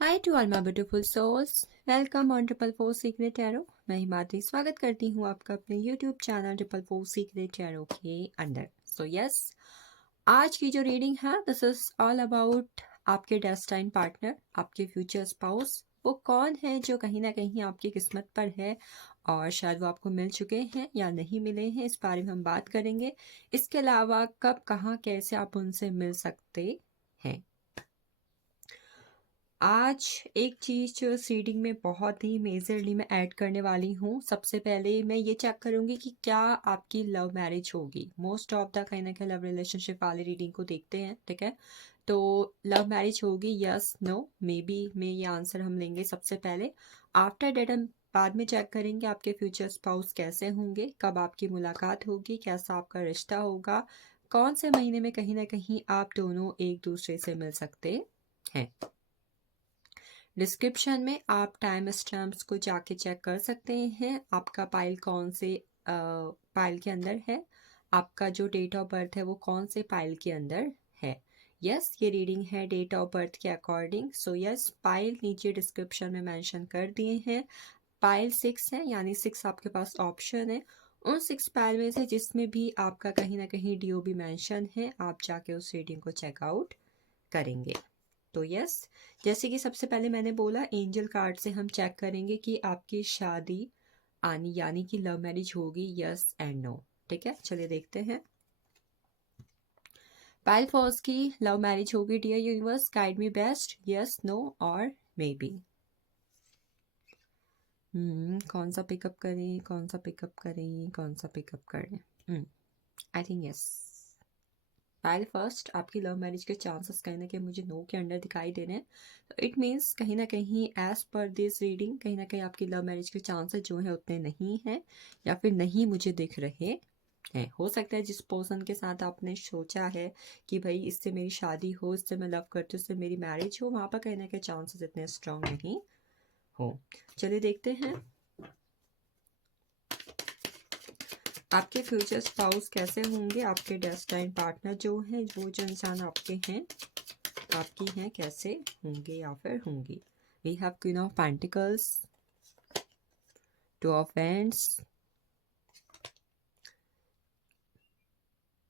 Hi to all my beautiful souls, welcome on triple four secret tarot. मैं हिमाद्री स्वागत करती हूँ आपका अपने YouTube channel triple four secret tarot के अंदर। सो यस, आज की जो रीडिंग है दिस इज ऑल अबाउट आपके डेस्टाइन पार्टनर, आपके फ्यूचर स्पाउस। वो कौन है जो कहीं ना कहीं आपकी किस्मत पर है और शायद वो आपको मिल चुके हैं या नहीं मिले हैं, इस बारे में हम बात करेंगे। इसके अलावा कब, कहाँ, कैसे आप उनसे मिल सकते हैं। आज एक चीज़ जो इस रीडिंग में बहुत ही मेजरली मैं ऐड करने वाली हूँ। सबसे पहले मैं ये चेक करूँगी कि क्या आपकी लव मैरिज होगी। मोस्ट ऑफ द कहीं ना कहीं लव रिलेशनशिप वाले रीडिंग को देखते हैं, ठीक है। तो लव मैरिज होगी, यस नो मे बी में ये आंसर हम लेंगे सबसे पहले। आफ्टर डेट हम बाद में चेक करेंगे आपके फ्यूचर स्पाउस कैसे होंगे, कब आपकी मुलाकात होगी, कैसा आपका रिश्ता होगा, कौन से महीने में कहीं ना कहीं आप दोनों एक दूसरे से मिल सकते हैं। डिस्क्रिप्शन में आप टाइम स्टैम्प्स को जाके चेक कर सकते हैं। आपका पाइल कौन से पाइल के अंदर है, आपका जो डेट ऑफ बर्थ है वो कौन से पाइल के अंदर है। यस, ये रीडिंग है डेट ऑफ बर्थ के अकॉर्डिंग। सो यस, पाइल नीचे डिस्क्रिप्शन में मेंशन कर दिए हैं। पाइल 6 है, यानी 6 आपके पास ऑप्शन है। उन 6 पाइल में से जिसमें भी आपका कहीं ना कहीं डीओबी मेंशन है, आप जाके उस रीडिंग को चेकआउट करेंगे। तो यस, जैसे कि सबसे पहले मैंने बोला, एंजल कार्ड से हम चेक करेंगे कि आपकी शादी आनी यानी कि लव मैरिज होगी, यस एंड नो। ठीक है, चलिए देखते हैं। पाइल फर्स्ट की लव मैरिज होगी। Dear universe, guide me best, yes no और मे बी। कौन सा पिकअप करें, कौन सा पिकअप करें, कौन सा पिकअप करें। I think yes, Payal first, आपकी लव मैरिज के चांसेस कहीं ना कहीं मुझे नो के अंडर दिखाई दे रहे हैं। तो इट मीन्स कहीं ना कहीं एज पर दिस रीडिंग कहीं ना कहीं आपकी लव मैरिज के चांसेस जो हैं उतने नहीं हैं, या फिर नहीं मुझे दिख रहे हैं। हो सकता है जिस पर्सन के साथ आपने सोचा है कि भाई इससे मेरी शादी हो, इससे मैं लव करती हूँ, इससे मेरी मैरिज हो, वहाँ पर कहीं ना कहीं चांसेस इतने स्ट्रांग नहीं हो। चलिए देखते हैं आपके फ्यूचर स्पाउस कैसे होंगे। आपके डेस्टाइन पार्टनर जो हैं, वो जो इंसान आपके हैं, आपकी हैं, कैसे होंगे या फिर होंगी। We have queen of pentacles, two of wands,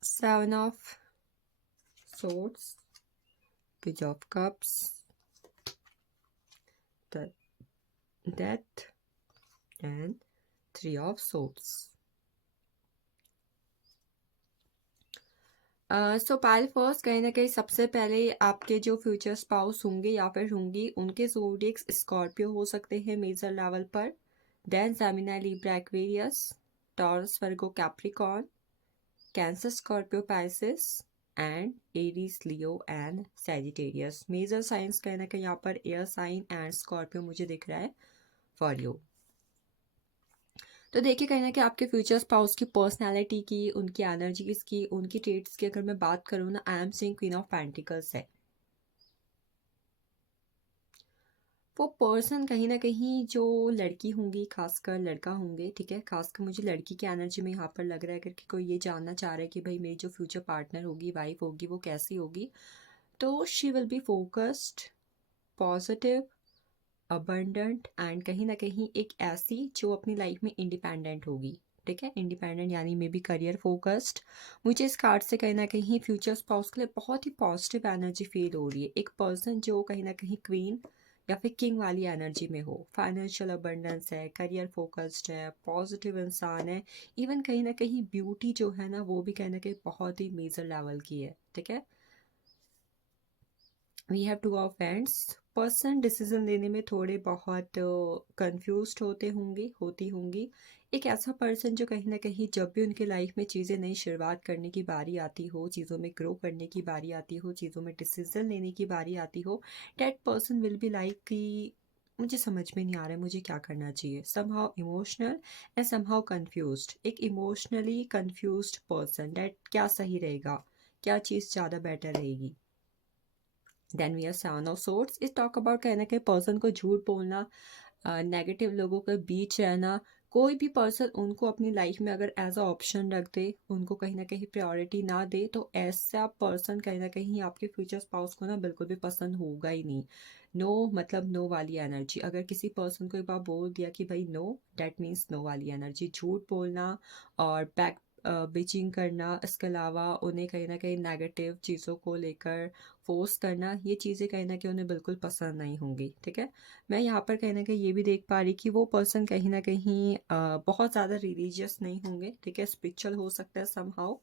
seven of swords, page of cups, the death and three of swords. So pile first, कहीं ना कहीं सबसे पहले आपके जो फ्यूचर स्पाउस होंगे या फिर होंगी, उनके ज़ोडिएक्स स्कॉर्पियो हो सकते हैं मेजर लेवल पर। Then Gemini, Libra, Aquarius, Taurus, Virgo, Capricorn, Cancer, Scorpio, Pisces and Aries, Leo and Sagittarius. Major signs कहीं ना कहीं यहाँ पर एयर साइन एंड स्कॉर्पियो मुझे दिख रहा है फॉर यू। तो देखिए कहीं ना कहीं आपके फ्यूचर स्पाउस की पर्सनालिटी की, उनकी एनर्जीज की, उनकी ट्रेट्स की अगर मैं बात करूँ ना, I am saying queen of pentacles है। वो पर्सन कहीं ना कहीं जो लड़की होंगी, खासकर लड़का होंगे, ठीक है, खासकर मुझे लड़की की एनर्जी में यहाँ पर लग रहा है कि कोई ये जानना चाह रहा है कि भाई मेरी जो फ्यूचर पार्टनर होगी, वाइफ होगी, वो कैसी होगी। तो she will be focused, positive, abundant and कहीं ना कहीं एक ऐसी जो अपनी लाइफ में इंडिपेंडेंट होगी। ठीक है, इंडिपेंडेंट यानी मे बी करियर फोकस्ड। मुझे इस कार्ड से कहीं ना कहीं फ्यूचर स्पाउस के लिए बहुत ही पॉजिटिव एनर्जी फील हो रही है। एक पर्सन जो कहीं ना कहीं क्वीन या फिर किंग वाली एनर्जी में हो, फाइनेंशियल अबंडेंस है, करियर फोकस्ड है, पॉजिटिव इंसान है। इवन कहीं ना कहीं ब्यूटी जो है ना, वो भी कहीं ना कहीं बहुत ही मेजर लेवल की है। ठीक है, we have two of wands. Person decision लेने में थोड़े बहुत कंफ्यूज होते होंगे, होती होंगी। एक ऐसा पर्सन जो कहीं ना कहीं जब भी उनके लाइफ में चीज़ें नई शुरुआत करने की बारी आती हो, चीज़ों में ग्रो करने की बारी आती हो, चीज़ों में डिसीजन लेने की बारी आती हो, that person will be like कि मुझे समझ में नहीं आ रहा है मुझे क्या करना चाहिए। Somehow emotional and somehow confused. एक इमोशनली कंफ्यूज्ड पर्सन, दैट क्या सही रहेगा, क्या चीज़ ज़्यादा बेटर रहेगी। Then we are seven of swords. Is talk about कहना कि पर्सन को झूठ बोलना, नेगेटिव लोगों के बीच रहना, कोई भी पर्सन उनको अपनी लाइफ में अगर एज अ ऑप्शन रख दे, उनको कहीं ना कहीं प्रायोरिटी ना दे, तो ऐसा पर्सन कहीं ना कहीं आपके फ्यूचर स्पाउस को ना बिल्कुल भी पसंद होगा ही नहीं। नो मतलब नो वाली एनर्जी। अगर किसी पर्सन को एक बार बोल दिया कि भाई नो, डेट मीन्स नो वाली एनर्जी। झूठ बोलना और बैक बिचिंग करना, इसके अलावा उन्हें कहीं ना कहीं नेगेटिव चीज़ों को लेकर फोर्स करना, ये चीज़ें कहीं ना कहीं उन्हें बिल्कुल पसंद नहीं होंगी। ठीक है, मैं यहाँ पर कहीं ना कहीं ये भी देख पा रही कि वो पर्सन कहीं ना कहीं बहुत ज़्यादा रिलीजियस नहीं होंगे। ठीक है, स्पिरिचुअल हो सकता है समहाउ।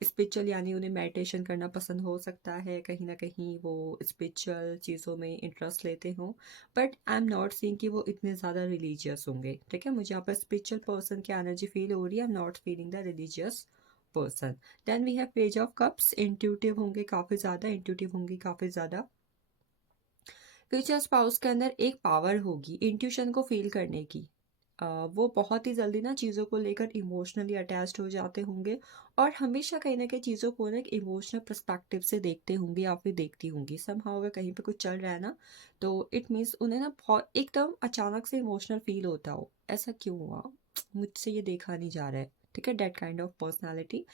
स्पिरिचुअल यानी उन्हें मेडिटेशन करना पसंद हो सकता है, कहीं ना कहीं वो स्पिरिचुअल चीज़ों में इंटरेस्ट लेते हों, but I am not seeing कि वो इतने ज़्यादा रिलीजियस होंगे। ठीक है, मुझे यहाँ पर स्पिरिचुअल पर्सन की एनर्जी फील हो रही है, I am not feeling the religious person. Then we have page of cups. Intuitive होंगे काफ़ी ज़्यादा, इंट्यूटिव होंगी काफ़ी ज़्यादा। फ्यूचर स्पाउस के अंदर एक पावर होगी इंट्यूशन को फील करने की। वो बहुत ही जल्दी ना चीज़ों को लेकर इमोशनली अटैच्ड हो जाते होंगे, और हमेशा कहीं ना कहीं चीज़ों को ना एक इमोशनल पर्सपेक्टिव से देखते होंगे या फिर देखती होंगी। समहाउ अगर कहीं पे कुछ चल रहा है ना, तो इट मीन्स उन्हें ना बहुत एकदम अचानक से इमोशनल फील होता हो, ऐसा क्यों हुआ, मुझसे ये देखा नहीं जा रहा है। ठीक है, डेट काइंड ऑफ पर्सनैलिटी।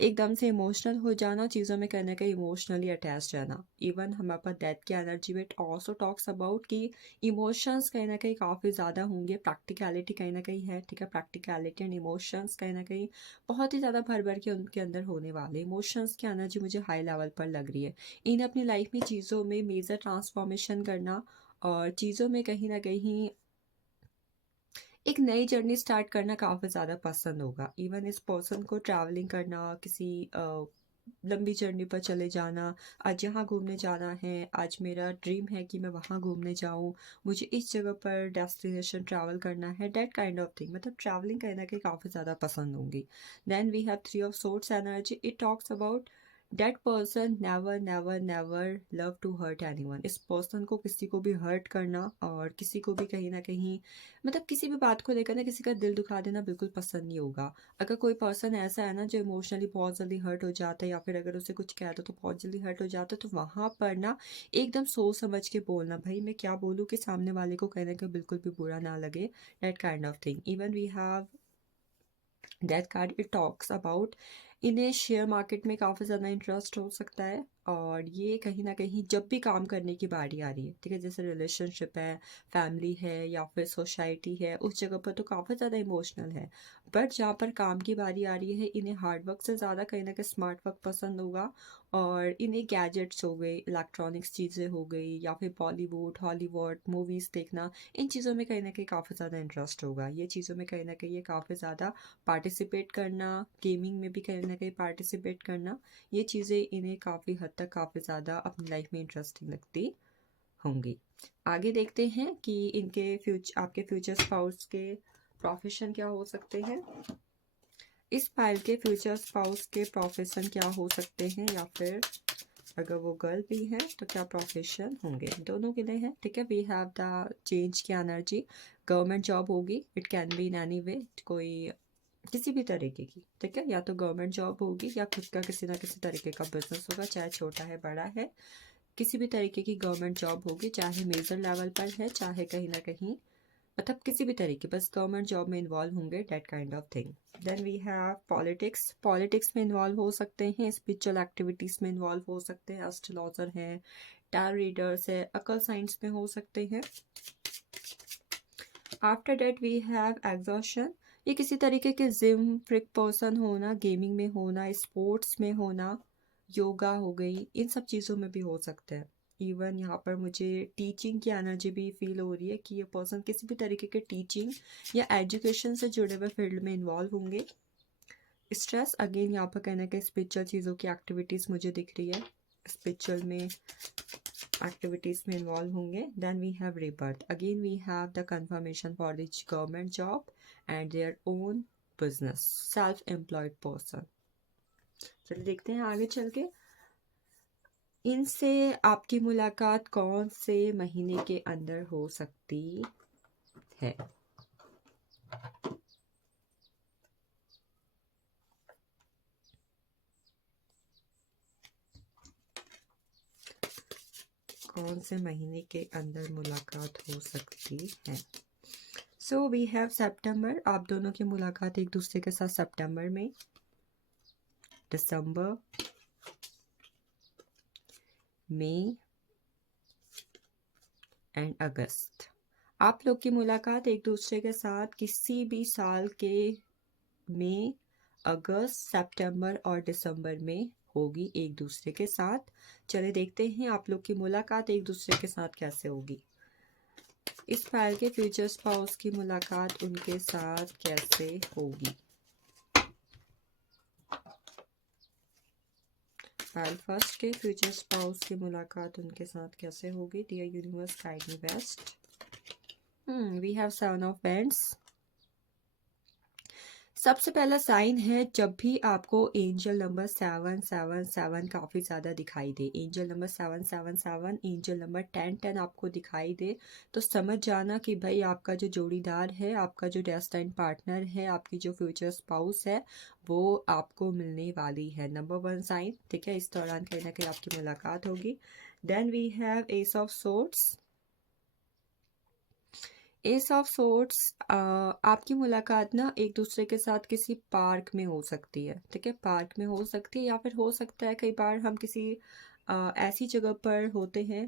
एकदम से इमोशनल हो जाना, चीज़ों में कहीं ना कहीं इमोशनली अटैच रहना। इवन हमारे पास डेथ की एनर्जी में ऑल्सो टॉक्स अबाउट कि इमोशंस कहीं ना कहीं काफ़ी ज़्यादा होंगे, प्रैक्टिकलिटी कहीं ना कहीं है। ठीक है, प्रैक्टिकलिटी एंड इमोशंस कहीं ना कहीं बहुत ही ज़्यादा भर भर के उनके अंदर होने वाले। इमोशंस की एनर्जी मुझे हाई लेवल पर लग रही है। इन्हें अपनी लाइफ में चीज़ों में मेजर ट्रांसफॉर्मेशन करना, और चीज़ों में कहीं ना कहीं एक नई जर्नी स्टार्ट करना काफ़ी ज़्यादा पसंद होगा। इवन इस पर्सन को ट्रैवलिंग करना, किसी लंबी जर्नी पर चले जाना, आज यहाँ घूमने जाना है, आज मेरा ड्रीम है कि मैं वहाँ घूमने जाऊँ, मुझे इस जगह पर डेस्टिनेशन ट्रैवल करना है, डेट काइंड ऑफ थिंग। मतलब ट्रैवलिंग कहीं ना कहीं काफ़ी ज़्यादा पसंद होंगी। Then we have three of swords energy. It talks about that person never never never love to hurt anyone. इस पर्सन को किसी को भी हर्ट करना, और किसी को भी कहीं ना कहीं मतलब किसी भी बात को लेकर ना किसी का दिल दुखा देना बिल्कुल पसंद नहीं होगा। अगर कोई पर्सन ऐसा है ना जो इमोशनली बहुत जल्दी हर्ट हो जाता है, या फिर अगर उसे कुछ कह दो तो बहुत जल्दी हर्ट हो जाता है, तो वहाँ पर ना एकदम सोच समझ के बोलना, भाई मैं क्या बोलूँ कि सामने वाले को कहने का बिल्कुल भी बुरा ना लगे, that kind of thing. Even we have that card. It talks about इन्हें शेयर मार्केट में काफ़ी ज़्यादा इंटरेस्ट हो सकता है, और ये कहीं ना कहीं जब भी काम करने की बारी आ रही है, ठीक है, जैसे रिलेशनशिप है, फैमिली है, या फिर सोसाइटी है, उस जगह पर तो काफ़ी ज़्यादा इमोशनल है। बट जहाँ पर काम की बारी आ रही है, इन्हें हार्ड वर्क से ज़्यादा कहीं ना कहीं स्मार्ट वर्क पसंद होगा। और इन्हें गैजेट्स हो गए, इलेक्ट्रॉनिक्स चीज़ें हो गई, या फिर बॉलीवुड हॉलीवुड मूवीज़ देखना, इन चीज़ों में कहीं ना कहीं काफ़ी ज़्यादा इंटरेस्ट होगा। ये चीज़ों में कहीं ना कहीं ये काफ़ी ज़्यादा पार्टिसिपेट करना, गेमिंग में भी कहीं ना कहीं पार्टिसिपेट करना, ये चीज़ें इन्हें काफ़ी हद तक काफ़ी ज़्यादा अपनी लाइफ में इंटरेस्टिंग लगती होंगी। आगे देखते हैं कि इनके आपके फ्यूचर स्पाउस के प्रोफेशन क्या हो सकते हैं। इस फाइल के फ्यूचर स्पाउस के प्रोफेशन क्या हो सकते हैं, या फिर अगर वो गर्ल भी है तो क्या प्रोफेशन होंगे, दोनों के लिए है। ठीक है, वी हैव द चेंज की एनर्जी। गवर्नमेंट जॉब होगी, it can be in any way, कोई किसी भी तरीके की। ठीक है, या तो गवर्नमेंट जॉब होगी, या खुद का किसी ना किसी तरीके का बिजनेस होगा, चाहे छोटा है बड़ा है, किसी भी तरीके की गवर्नमेंट जॉब होगी, चाहे मेजर लेवल पर है, चाहे कहीं ना कहीं मतलब किसी भी तरीके, बस गवर्नमेंट जॉब में इन्वॉल्व होंगे, that kind of thing. Then we have politics. Politics में इन्वॉल्व हो सकते हैं, स्पिरिचुअल एक्टिविटीज़ में इन्वॉल्व हो सकते हैं, एस्ट्रोलॉजर हैं, टैरो रीडर्स है, अकल साइंस में हो सकते हैं। After that we have exhaustion. ये किसी तरीके के जिम फ्रिक पर्सन होना, गेमिंग में होना, स्पोर्ट्स में होना, योगा हो गई, इन सब चीज़ों में भी हो सकते हैं। इवन यहाँ पर मुझे टीचिंग की एनर्जी भी फील हो रही है कि ये पर्सन किसी भी तरीके के टीचिंग या एजुकेशन से जुड़े हुए फील्ड में इन्वॉल्व होंगे। स्ट्रेस अगेन यहाँ पर कहने के स्पिरिचुअल चीज़ों की एक्टिविटीज़ मुझे दिख रही है, स्पिरिचुअल में एक्टिविटीज़ में इन्वॉल्व होंगे। Then we have rebirth। Again we have the confirmation for the government job and their own business, self employed person. चलिए देखते हैं आगे चल के इनसे आपकी मुलाकात कौन से महीने के अंदर हो सकती है। कौन से महीने के अंदर मुलाकात हो सकती है। सो वी हैव सितंबर, आप दोनों की मुलाकात एक दूसरे के साथ सितंबर में, दिसंबर, मई एंड अगस्त। आप लोग की मुलाकात एक दूसरे के साथ किसी भी साल के मई, अगस्त, सितंबर और दिसंबर में होगी एक दूसरे के साथ। चले देखते हैं आप लोग की मुलाकात एक दूसरे के साथ कैसे होगी। इस फाइल के फ्यूचर स्पाउस की मुलाकात उनके साथ कैसे होगी। फाइल फर्स्ट के फ्यूचर स्पाउस की मुलाकात उनके साथ कैसे होगी। Dear universe guide me best. We have 7 of paints. सबसे पहला साइन है, जब भी आपको एंजल नंबर 777 काफ़ी ज़्यादा दिखाई दे, एंजल नंबर 777, एंजल नंबर 1010 आपको दिखाई दे, तो समझ जाना कि भाई आपका जो जोड़ीदार है, आपका जो डेस्टाइन पार्टनर है, आपकी जो फ्यूचर स्पाउस है, वो आपको मिलने वाली है। नंबर 1 साइन, ठीक है। इस दौरान कहीं ना कहीं आपकी मुलाकात होगी। Then we have ace of swords. Ace of swords, आपकी मुलाकात ना एक दूसरे के साथ किसी पार्क में हो सकती है, ठीक है। पार्क में हो सकती है, या फिर हो सकता है कई बार हम किसी ऐसी जगह पर होते हैं,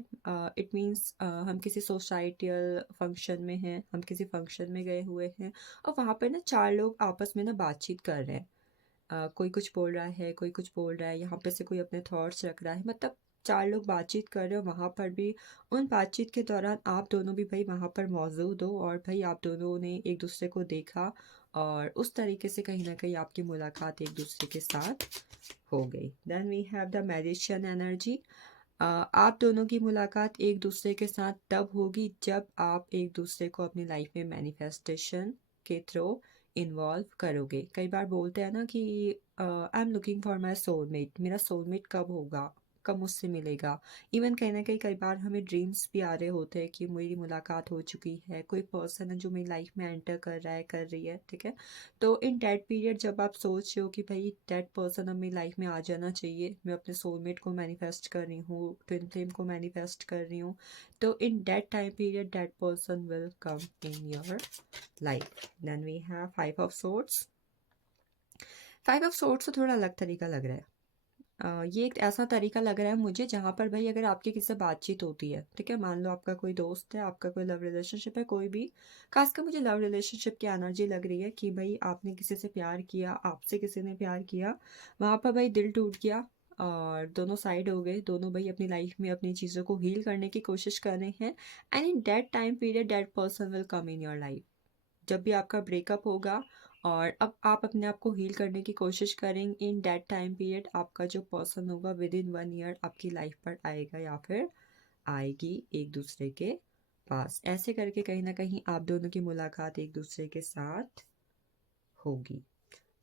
इट मीन्स हम किसी सोसाइटियल फंक्शन में हैं, हम किसी फंक्शन में गए हुए हैं और वहाँ पर ना 4 लोग आपस में ना बातचीत कर रहे हैं। कोई कुछ बोल रहा है, कोई कुछ बोल रहा है, यहाँ पे से कोई अपने थॉट्स रख रहा है, मतलब 4 लोग बातचीत कर रहे हो। वहाँ पर भी उन बातचीत के दौरान आप दोनों भी भाई वहाँ पर मौजूद हो और भाई आप दोनों ने एक दूसरे को देखा और उस तरीके से कहीं ना कहीं आपकी मुलाकात एक दूसरे के साथ हो गई। Then we have the magician energy. आप दोनों की मुलाकात एक दूसरे के साथ तब होगी जब आप एक दूसरे को अपनी लाइफ में मैनिफेस्टेशन के थ्रू इन्वॉल्व करोगे। कई बार बोलते हैं ना कि I am looking for my soulmate, मेरा सोलमेट कब होगा, कब मुझसे मिलेगा। इवन कहीं ना कहीं कई बार हमें ड्रीम्स भी आ रहे होते हैं कि मेरी मुलाकात हो चुकी है, कोई पर्सन है जो मेरी लाइफ में एंटर कर रहा है, कर रही है, ठीक है। तो इन डेट पीरियड जब आप सोच रहे हो कि भाई डेट पर्सन अब मेरी लाइफ में आ जाना चाहिए, मैं अपने सोलमेट को मैनिफेस्ट कर रही हूँ, ट्विन फ्लेम को मैनिफेस्ट कर रही हूँ, तो in that time period that person will come in your life. Then we have 5 of swords. 5 of swords तो थोड़ा अलग तरीका लग रहा है। ये एक ऐसा तरीका लग रहा है मुझे जहाँ पर भाई अगर आपकी किसी से बातचीत होती है, ठीक है, मान लो आपका कोई दोस्त है, आपका कोई लव रिलेशनशिप है, कोई भी, खासकर मुझे लव रिलेशनशिप की एनर्जी लग रही है कि भाई आपने किसी से प्यार किया, आपसे किसी ने प्यार किया, वहाँ पर भाई दिल टूट गया और दोनों साइड हो गए, दोनों भाई अपनी लाइफ में अपनी चीज़ों को हील करने की कोशिश कर रहे हैं। And in that time period that person will come in your life. जब भी आपका ब्रेकअप होगा और अब आप अपने आप को हील करने की कोशिश करेंगे, इन दैट टाइम पीरियड आपका जो पर्सन होगा विद इन 1 ईयर आपकी लाइफ पर आएगा या फिर आएगी एक दूसरे के पास। ऐसे करके कहीं ना कहीं आप दोनों की मुलाकात एक दूसरे के साथ होगी।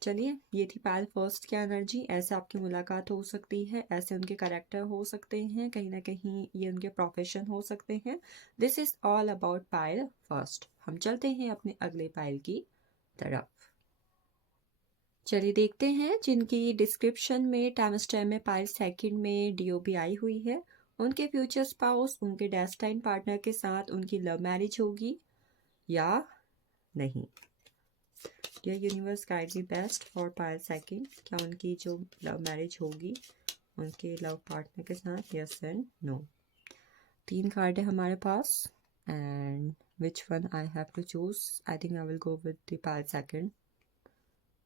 चलिए, ये थी पायल फर्स्ट की एनर्जी। ऐसे आपकी मुलाकात हो सकती है, ऐसे उनके कैरेक्टर हो सकते हैं, कहीं ना कहीं ये उनके प्रोफेशन हो सकते हैं। This is all about Payal first. हम चलते हैं अपने अगले पायल की तरफ। चलिए देखते हैं जिनकी डिस्क्रिप्शन में टाइम में पायल सेकंड में डीओबी आई हुई है, उनके फ्यूचर स्पाउस, उनके डेस्टाइन पार्टनर के साथ उनकी लव मैरिज होगी या नहीं। Dear universe guide me best for pile second. क्या उनकी जो लव मैरिज होगी उनके लव पार्टनर के साथ, यस एंड नो। 3 कार्ड है हमारे पास and which one I have to choose. I think I will go with the pile second.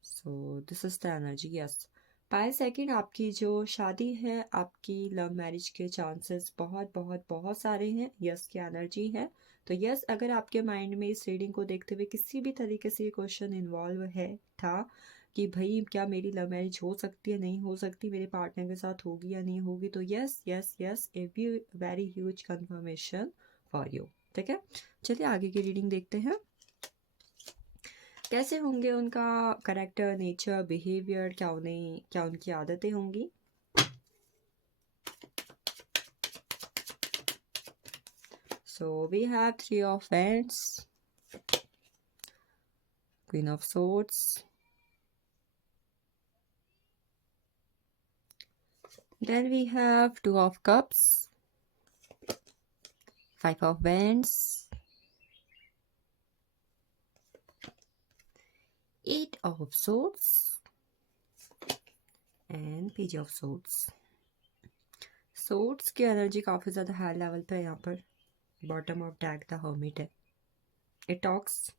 So this is the energy, yes. Pile second, आपकी जो शादी है, आपकी लव मैरिज के चांसेस बहुत बहुत बहुत सारे हैं, यस की एनर्जी है। तो यस, अगर आपके माइंड में इस रीडिंग को देखते हुए किसी भी तरीके से ये क्वेश्चन इन्वॉल्व है था कि भाई क्या मेरी लव मैरिज हो सकती है, नहीं हो सकती, मेरे पार्टनर के साथ होगी या नहीं होगी, तो yes yes yes, a very huge confirmation for you, ठीक है। चलिए आगे की रीडिंग देखते हैं। कैसे होंगे उनका करेक्टर, नेचर, बिहेवियर, क्या उनकी आदतें होंगी। So we have 3 of Wands, Queen of Swords, then we have 2 of Cups, 5 of Wands, of swords and page of swords. Swords की एनर्जी काफ़ी ज़्यादा हाई लेवल पे है यहाँ पर। Bottom of deck the hermit है। इट टॉक्स,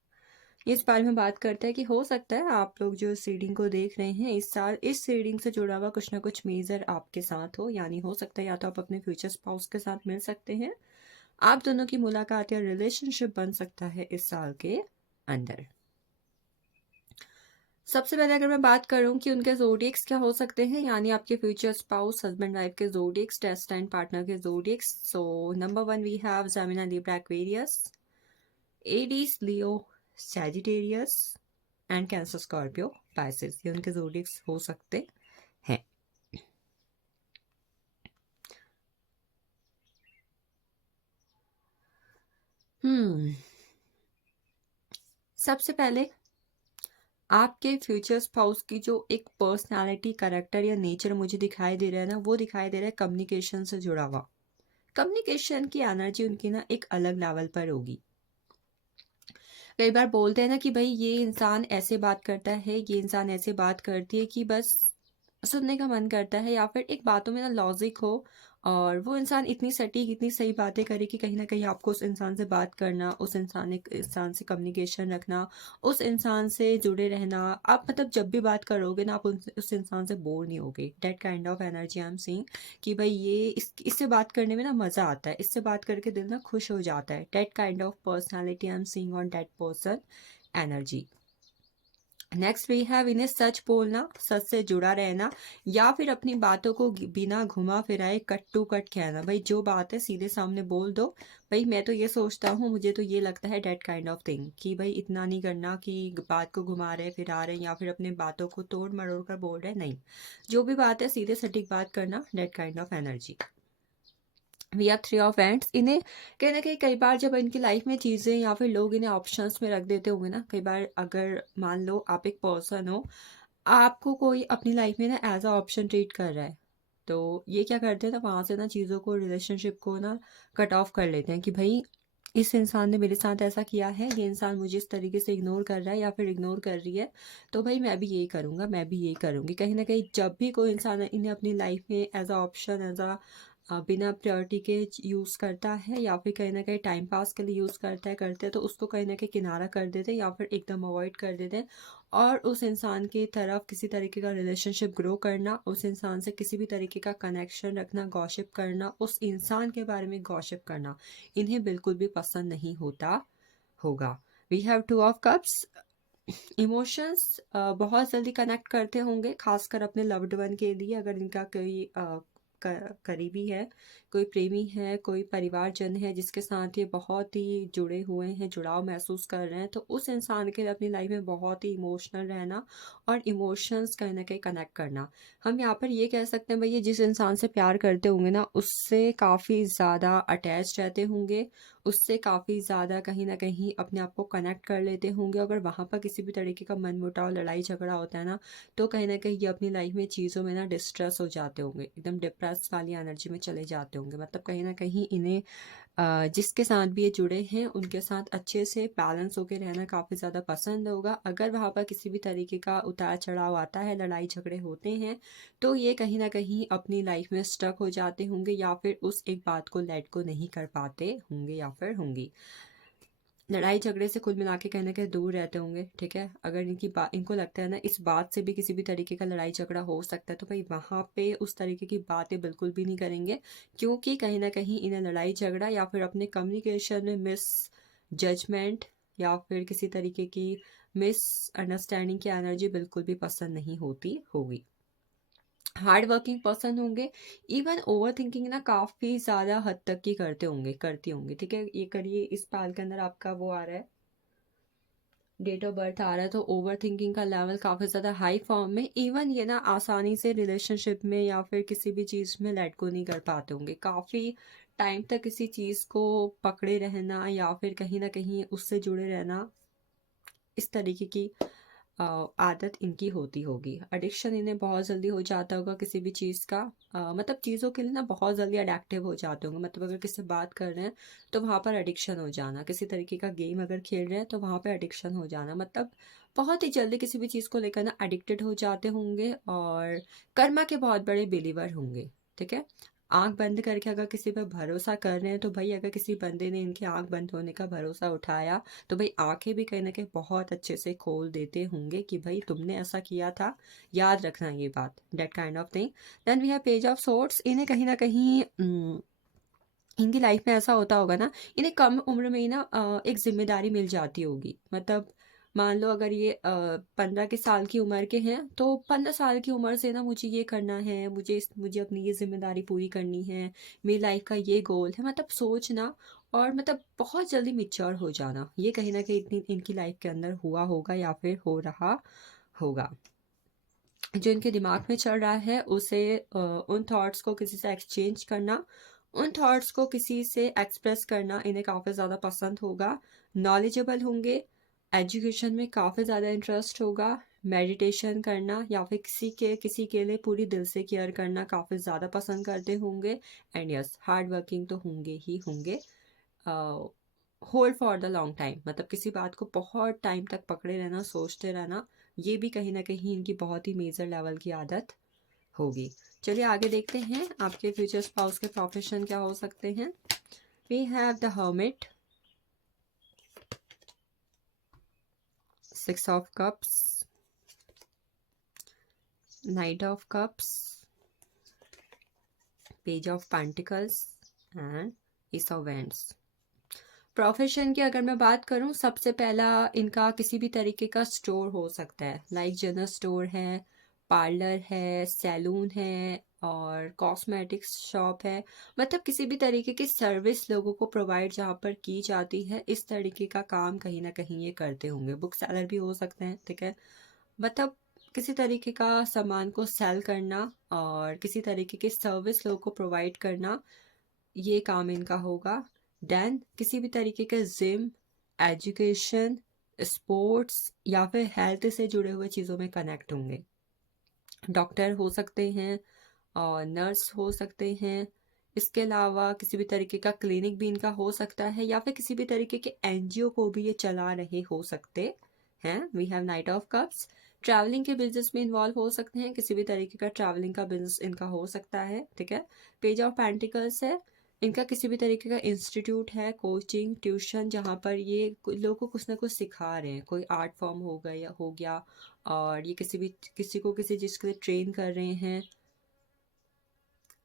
ये इस बारे में बात करता है कि हो सकता है आप लोग जो इस रीडिंग को देख रहे हैं इस साल इस रीडिंग से जुड़ा हुआ कुछ ना कुछ मेजर आपके साथ हो, यानी हो सकता है या तो आप अपने फ्यूचर स्पाउस के साथ मिल सकते हैं, आप दोनों की मुलाकात या रिलेशनशिप बन सकता है इस साल के अंदर। सबसे पहले अगर मैं बात करूं कि उनके जोडिएक्स क्या हो सकते हैं, यानी आपके फ्यूचर स्पाउस हस्बैंड वाइफ के जोडिएक्स, डेस्टाइन पार्टनर के zodiacs. So number 1 we have Gemini, Libra, Aquarius, Aries, Leo, Sagittarius and Cancer, Scorpio, Pisces. ये उनके जोडिएक्स हो सकते हैं। सबसे पहले आपके फ्यूचर स्पाउस की जो एक पर्सनालिटी, करेक्टर या नेचर मुझे दिखाई दे रहा है ना, वो दिखाई दे रहा है कम्युनिकेशन से जुड़ा हुआ। कम्युनिकेशन की एनर्जी उनकी ना एक अलग लेवल पर होगी। कई बार बोलते हैं ना कि भाई ये इंसान ऐसे बात करता है, ये इंसान ऐसे बात करती है कि बस सुनने का मन करता है, या फिर एक बातों में ना लॉजिक हो और वो इंसान इतनी सटीक, इतनी सही बातें करे कि कहीं ना कहीं आपको उस इंसान से बात करना, उस इंसान से कम्युनिकेशन रखना, उस इंसान से जुड़े रहना, आप मतलब जब भी बात करोगे ना आप उस इंसान से बोर नहीं होगे। That kind of energy I am seeing कि भाई ये इससे बात करने में ना मज़ा आता है, इससे बात करके दिल ना खुश हो जाता है। That kind of personality I am seeing on that person energy. Next we have इन्हें सच बोलना, सच से जुड़ा रहना, या फिर अपनी बातों को बिना घुमा फिराए कट टू कट कहना। भाई जो बात है सीधे सामने बोल दो, भाई मैं तो ये सोचता हूँ, मुझे तो ये लगता है, डेट काइंड ऑफ थिंग कि भाई इतना नहीं करना कि बात को घुमा रहे फिरा रहे या फिर अपने बातों को तोड़ मरोड़ कर बोल रहे, नहीं, जो भी बात है सीधे सटीक बात करना, that kind of energy. We are three of wands. इन्हें कहीं ना कहीं कई बार जब इनकी लाइफ में चीज़ें या फिर लोग इन्हें ऑप्शंस में रख देते होंगे ना, कई बार अगर मान लो आप एक पर्सन हो, आपको कोई अपनी लाइफ में ना एज अ ऑप्शन ट्रीट कर रहा है, तो ये क्या करते हैं ना, वहाँ से ना चीज़ों को, रिलेशनशिप को ना कट ऑफ कर लेते हैं कि भाई इस इंसान ने मेरे साथ ऐसा किया है, ये इंसान मुझे इस तरीके से इग्नोर कर रहा है या फिर इग्नोर कर रही है, तो भाई मैं भी यही करूँगा, मैं भी यही करूँगी। कहीं ना कहीं जब भी कोई इंसान इन्हें अपनी लाइफ में as a option, as a बिना प्रायोरिटी के यूज़ करता है या फिर कहीं ना कहीं टाइम पास के लिए यूज़ करते हैं, तो उसको कहीं ना कहीं किनारा कर देते हैं या फिर एकदम अवॉइड कर देते हैं, और उस इंसान की तरफ किसी तरीके का रिलेशनशिप ग्रो करना, उस इंसान से किसी भी तरीके का कनेक्शन रखना, गॉसिप करना, उस इंसान के बारे में गॉसिप करना, इन्हें बिल्कुल भी पसंद नहीं होता होगा। We have two of cups. Emotions बहुत जल्दी कनेक्ट करते होंगे, खासकर अपने लव्ड वन के लिए। अगर इनका कोई करीबी है, कोई प्रेमी है, कोई परिवारजन है जिसके साथ ये बहुत ही जुड़े हुए हैं, जुड़ाव महसूस कर रहे हैं, तो उस इंसान के लिए अपनी लाइफ में बहुत ही इमोशनल रहना और इमोशंस कहीं ना कहीं कनेक्ट करना। हम यहाँ पर ये कह सकते हैं भाई ये जिस इंसान से प्यार करते होंगे ना, उससे काफ़ी ज़्यादा अटैच रहते होंगे, उससे काफ़ी ज़्यादा कहीं न कहीं अपने आप को कनेक्ट कर लेते होंगे। अगर वहाँ पर किसी भी तरीके का मनमुटाव, लड़ाई झगड़ा होता है ना, तो कहीं न कहीं ये अपनी लाइफ में चीज़ों में ना डिस्ट्रेस हो जाते होंगे, एकदम डिप्रेस वाली एनर्जी में चले जाते होंगे। मतलब कहीं न कहीं इन्हें जिसके साथ भी ये जुड़े हैं उनके साथ अच्छे से बैलेंस होकर रहना काफ़ी ज़्यादा पसंद होगा। अगर वहाँ पर किसी भी तरीके का उतार चढ़ाव आता है, लड़ाई झगड़े होते हैं, तो ये कहीं ना कहीं अपनी लाइफ में स्टक हो जाते होंगे या फिर उस एक बात को लेट को नहीं कर पाते होंगे या फिर होंगी। लड़ाई झगड़े से कुल मिला के कहीं ना कहीं दूर रहते होंगे, ठीक है। अगर इनको लगता है ना इस बात से भी किसी भी तरीके का लड़ाई झगड़ा हो सकता है, तो भाई वहाँ पे उस तरीके की बातें बिल्कुल भी नहीं करेंगे, क्योंकि कहीं ना कहीं इन्हें लड़ाई झगड़ा या फिर अपने कम्युनिकेशन में मिस जजमेंट या फिर किसी तरीके की मिस अंडरस्टैंडिंग की एनर्जी बिल्कुल भी पसंद नहीं होती होगी। हार्ड वर्किंग पर्सन होंगे, इवन ओवर थिंकिंग ना काफ़ी ज़्यादा हद तक की करती होंगी, ठीक है। ये करिए इस पाल के अंदर आपका वो आ रहा है, डेट ऑफ बर्थ आ रहा है, तो ओवर थिंकिंग का लेवल काफ़ी ज़्यादा हाई फॉर्म में। इवन ये ना आसानी से रिलेशनशिप में या फिर किसी भी चीज़ में लेट गो नहीं कर पाते होंगे, काफ़ी टाइम तक किसी चीज़ को पकड़े रहना या फिर कहीं ना कहीं उससे जुड़े रहना, इस तरीके की आदत इनकी होती होगी। एडिक्शन इन्हें बहुत जल्दी हो जाता होगा किसी भी चीज़ का, मतलब चीज़ों के लिए ना बहुत जल्दी अडेक्टिव हो जाते होंगे। मतलब अगर किसी से बात कर रहे हैं तो वहाँ पर एडिक्शन हो जाना, किसी तरीके का गेम अगर खेल रहे हैं तो वहाँ पर एडिक्शन हो जाना, मतलब बहुत ही जल्दी किसी भी चीज़ को लेकर ना एडिक्टेड हो जाते होंगे और कर्मा के बहुत बड़े बिलीवर होंगे। ठीक है, आंख बंद करके अगर किसी पर भरोसा कर रहे हैं तो भाई अगर किसी बंदे ने इनकी आंख बंद होने का भरोसा उठाया तो भाई आंखें भी कहीं ना कहीं बहुत अच्छे से खोल देते होंगे कि भाई तुमने ऐसा किया था, याद रखना ये बात, that kind of thing. Then we have page of swords. इन्हें कहीं ना कहीं इनकी लाइफ में ऐसा होता होगा ना, इन्हें कम उम्र में ही ना एक जिम्मेदारी मिल जाती होगी। मतलब मान लो अगर ये 15 के साल की उम्र के हैं तो 15 साल की उम्र से ना मुझे ये करना है, मुझे अपनी ये जिम्मेदारी पूरी करनी है, मेरी लाइफ का ये गोल है, मतलब सोचना और मतलब बहुत जल्दी मिच्योर हो जाना, ये कहीं ना कहीं इतनी इनकी लाइफ के अंदर हुआ होगा या फिर हो रहा होगा। जो इनके दिमाग में चल रहा है उसे उन थॉट्स को किसी से एक्सचेंज करना, उन थॉट्स को किसी से एक्सप्रेस करना इन्हें काफ़ी ज़्यादा पसंद होगा। नॉलेजेबल होंगे, एजुकेशन में काफ़ी ज़्यादा इंटरेस्ट होगा, मेडिटेशन करना या फिर किसी के लिए पूरी दिल से केयर करना काफ़ी ज़्यादा पसंद करते होंगे। एंड यस, हार्ड वर्किंग तो होंगे ही होंगे। Hold for the long time, मतलब किसी बात को बहुत टाइम तक पकड़े रहना, सोचते रहना, ये भी कहीं ना कहीं इनकी बहुत ही मेजर लेवल की आदत होगी। चलिए आगे देखते हैं आपके फ्यूचर स्पाउस के प्रोफेशन क्या हो सकते हैं। We have the hermit, 6 of cups, knight of cups, page of pentacles and ace of wands. Profession की अगर मैं बात करूं, सबसे पहला इनका किसी भी तरीके का स्टोर हो सकता है, लाइक जनरल स्टोर है, पार्लर है, सैलून है और कॉस्मेटिक्स शॉप है। मतलब किसी भी तरीके की सर्विस लोगों को प्रोवाइड जहाँ पर की जाती है, इस तरीके का काम कहीं ना कहीं ये करते होंगे। बुक सेलर भी हो सकते हैं, ठीक है, मतलब किसी तरीके का सामान को सेल करना और किसी तरीके की सर्विस लोगों को प्रोवाइड करना, ये काम इनका होगा। देन किसी भी तरीके के जिम, एजुकेशन, स्पोर्ट्स या फिर हेल्थ से जुड़े हुए चीज़ों में कनेक्ट होंगे। डॉक्टर हो सकते हैं और नर्स हो सकते हैं। इसके अलावा किसी भी तरीके का क्लिनिक भी इनका हो सकता है या फिर किसी भी तरीके के एनजीओ को भी ये चला रहे हो सकते हैं। We have knight of cups. Travelling के बिजनेस में इन्वॉल्व हो सकते हैं, किसी भी तरीके का ट्रैवलिंग का बिजनेस इनका हो सकता है, ठीक है। पेज ऑफ पेंटिकल्स है, इनका किसी भी तरीके का इंस्टीट्यूट है, कोचिंग, ट्यूशन, जहाँ पर ये लोगों को कुछ ना कुछ सिखा रहे हैं, कोई आर्ट फॉर्म हो गया और ये किसी को किसी चीज़ के लिए ट्रेन कर रहे हैं,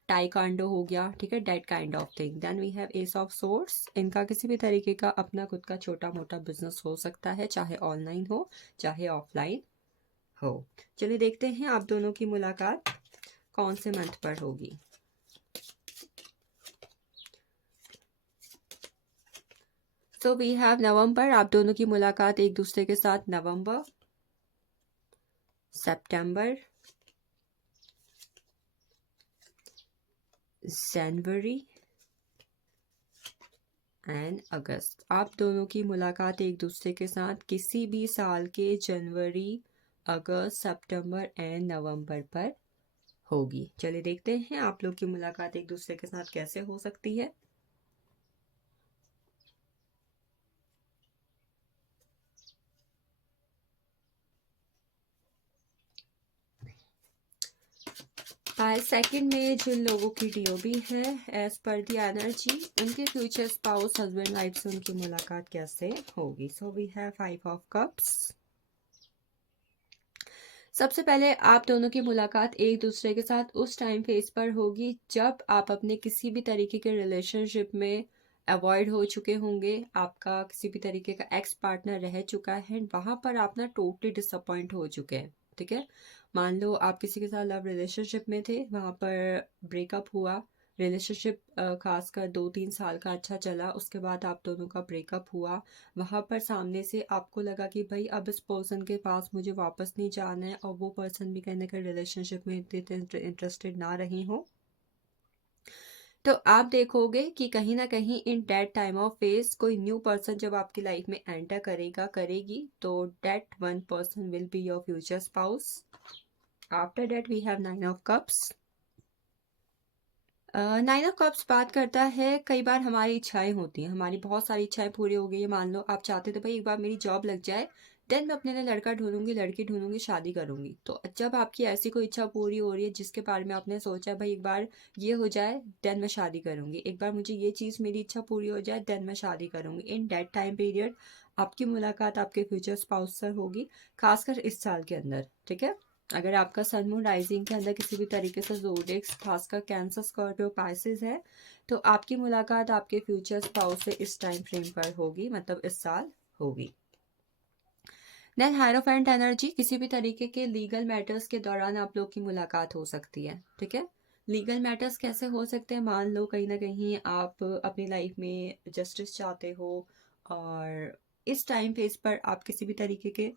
टाइकांडो हो गया, ठीक है, that kind of thing. Then we have ace of swords, इनका किसी भी तरीके का अपना खुद का छोटा मोटा बिजनेस हो सकता है, चाहे ऑनलाइन हो चाहे ऑफलाइन हो। चलिए देखते हैं आप दोनों की मुलाकात कौन से मंथ पर होगी। सो वी हैव नवंबर, आप दोनों की मुलाकात एक दूसरे के साथ नवंबर, सितंबर, जनवरी एंड अगस्त। आप दोनों की मुलाकात एक दूसरे के साथ किसी भी साल के जनवरी, अगस्त, सितंबर एंड नवंबर पर होगी। चलिए देखते हैं आप लोग की मुलाकात एक दूसरे के साथ कैसे हो सकती है। सेकंड में जिन लोगों की डीओबी है, एज पर दी एनर्जी, उनके फ्यूचर स्पाउस, हस्बैंड वाइफ से उनकी मुलाकात कैसे होगी। So we have 5 of cups. सबसे पहले आप दोनों की मुलाकात एक दूसरे के साथ उस टाइम फेज पर होगी जब आप अपने किसी भी तरीके के रिलेशनशिप में अवॉइड हो चुके होंगे, आपका किसी भी तरीके का एक्स पार्टनर रह चुका है, वहां पर आप ना टोटली डिसअपॉइंट हो चुके हैं, ठीक है। मान लो आप किसी के साथ लव रिलेशनशिप में थे, वहां पर ब्रेकअप हुआ, रिलेशनशिप खासकर 2-3 साल का अच्छा चला, उसके बाद आप दोनों का ब्रेकअप हुआ, वहाँ पर सामने से आपको लगा कि भाई अब इस पर्सन के पास मुझे वापस नहीं जाना है और वो पर्सन भी कहीं ना कहीं रिलेशनशिप में इतने इंटरेस्टेड ना रही हो, तो आप देखोगे कि कहीं ना कहीं in that time of phase कोई न्यू पर्सन जब आपकी लाइफ में एंटर करेगा करेगी, तो that one person will be your future spouse. After that we have nine of cups. Nine of cups बात करता है कई बार हमारी इच्छाएं होती हैं, हमारी बहुत सारी इच्छाएं पूरी हो गई है. मान लो आप चाहते थे भाई एक बार मेरी जॉब लग जाए, देन मैं अपने लिए लड़का ढूंढूंगी, लड़की ढूंढूंगी, शादी करूंगी. तो जब आपकी ऐसी कोई इच्छा पूरी हो रही है जिसके बारे में आपने सोचा है भाई एक बार ये हो जाए देन मैं शादी करूंगी, एक बार मुझे ये चीज़ मेरी इच्छा पूरी हो जाए देन मैं शादी करूंगी, इन दैट टाइम पीरियड आपकी मुलाकात आपके फ्यूचर स्पाउस से होगी, खासकर इस साल के अंदर. ठीक है. अगर आपका सन मून राइजिंग के अंदर किसी भी तरीके से ज़ोडिएक्स खासकर कैंसर स्कॉर्पियो पाइसेस है, तो आपकी मुलाकात आपके फ्यूचर स्पाउस से इस टाइम फ्रेम पर होगी, मतलब इस साल होगी. देन हायरोफेंट एनर्जी, किसी भी तरीके के लीगल मैटर्स के दौरान आप लोग की मुलाकात हो सकती है. ठीक है. लीगल मैटर्स कैसे हो सकते हैं? मान लो कहीं ना कहीं आप अपनी लाइफ में जस्टिस चाहते हो और इस टाइम फेज पर आप किसी भी तरीके के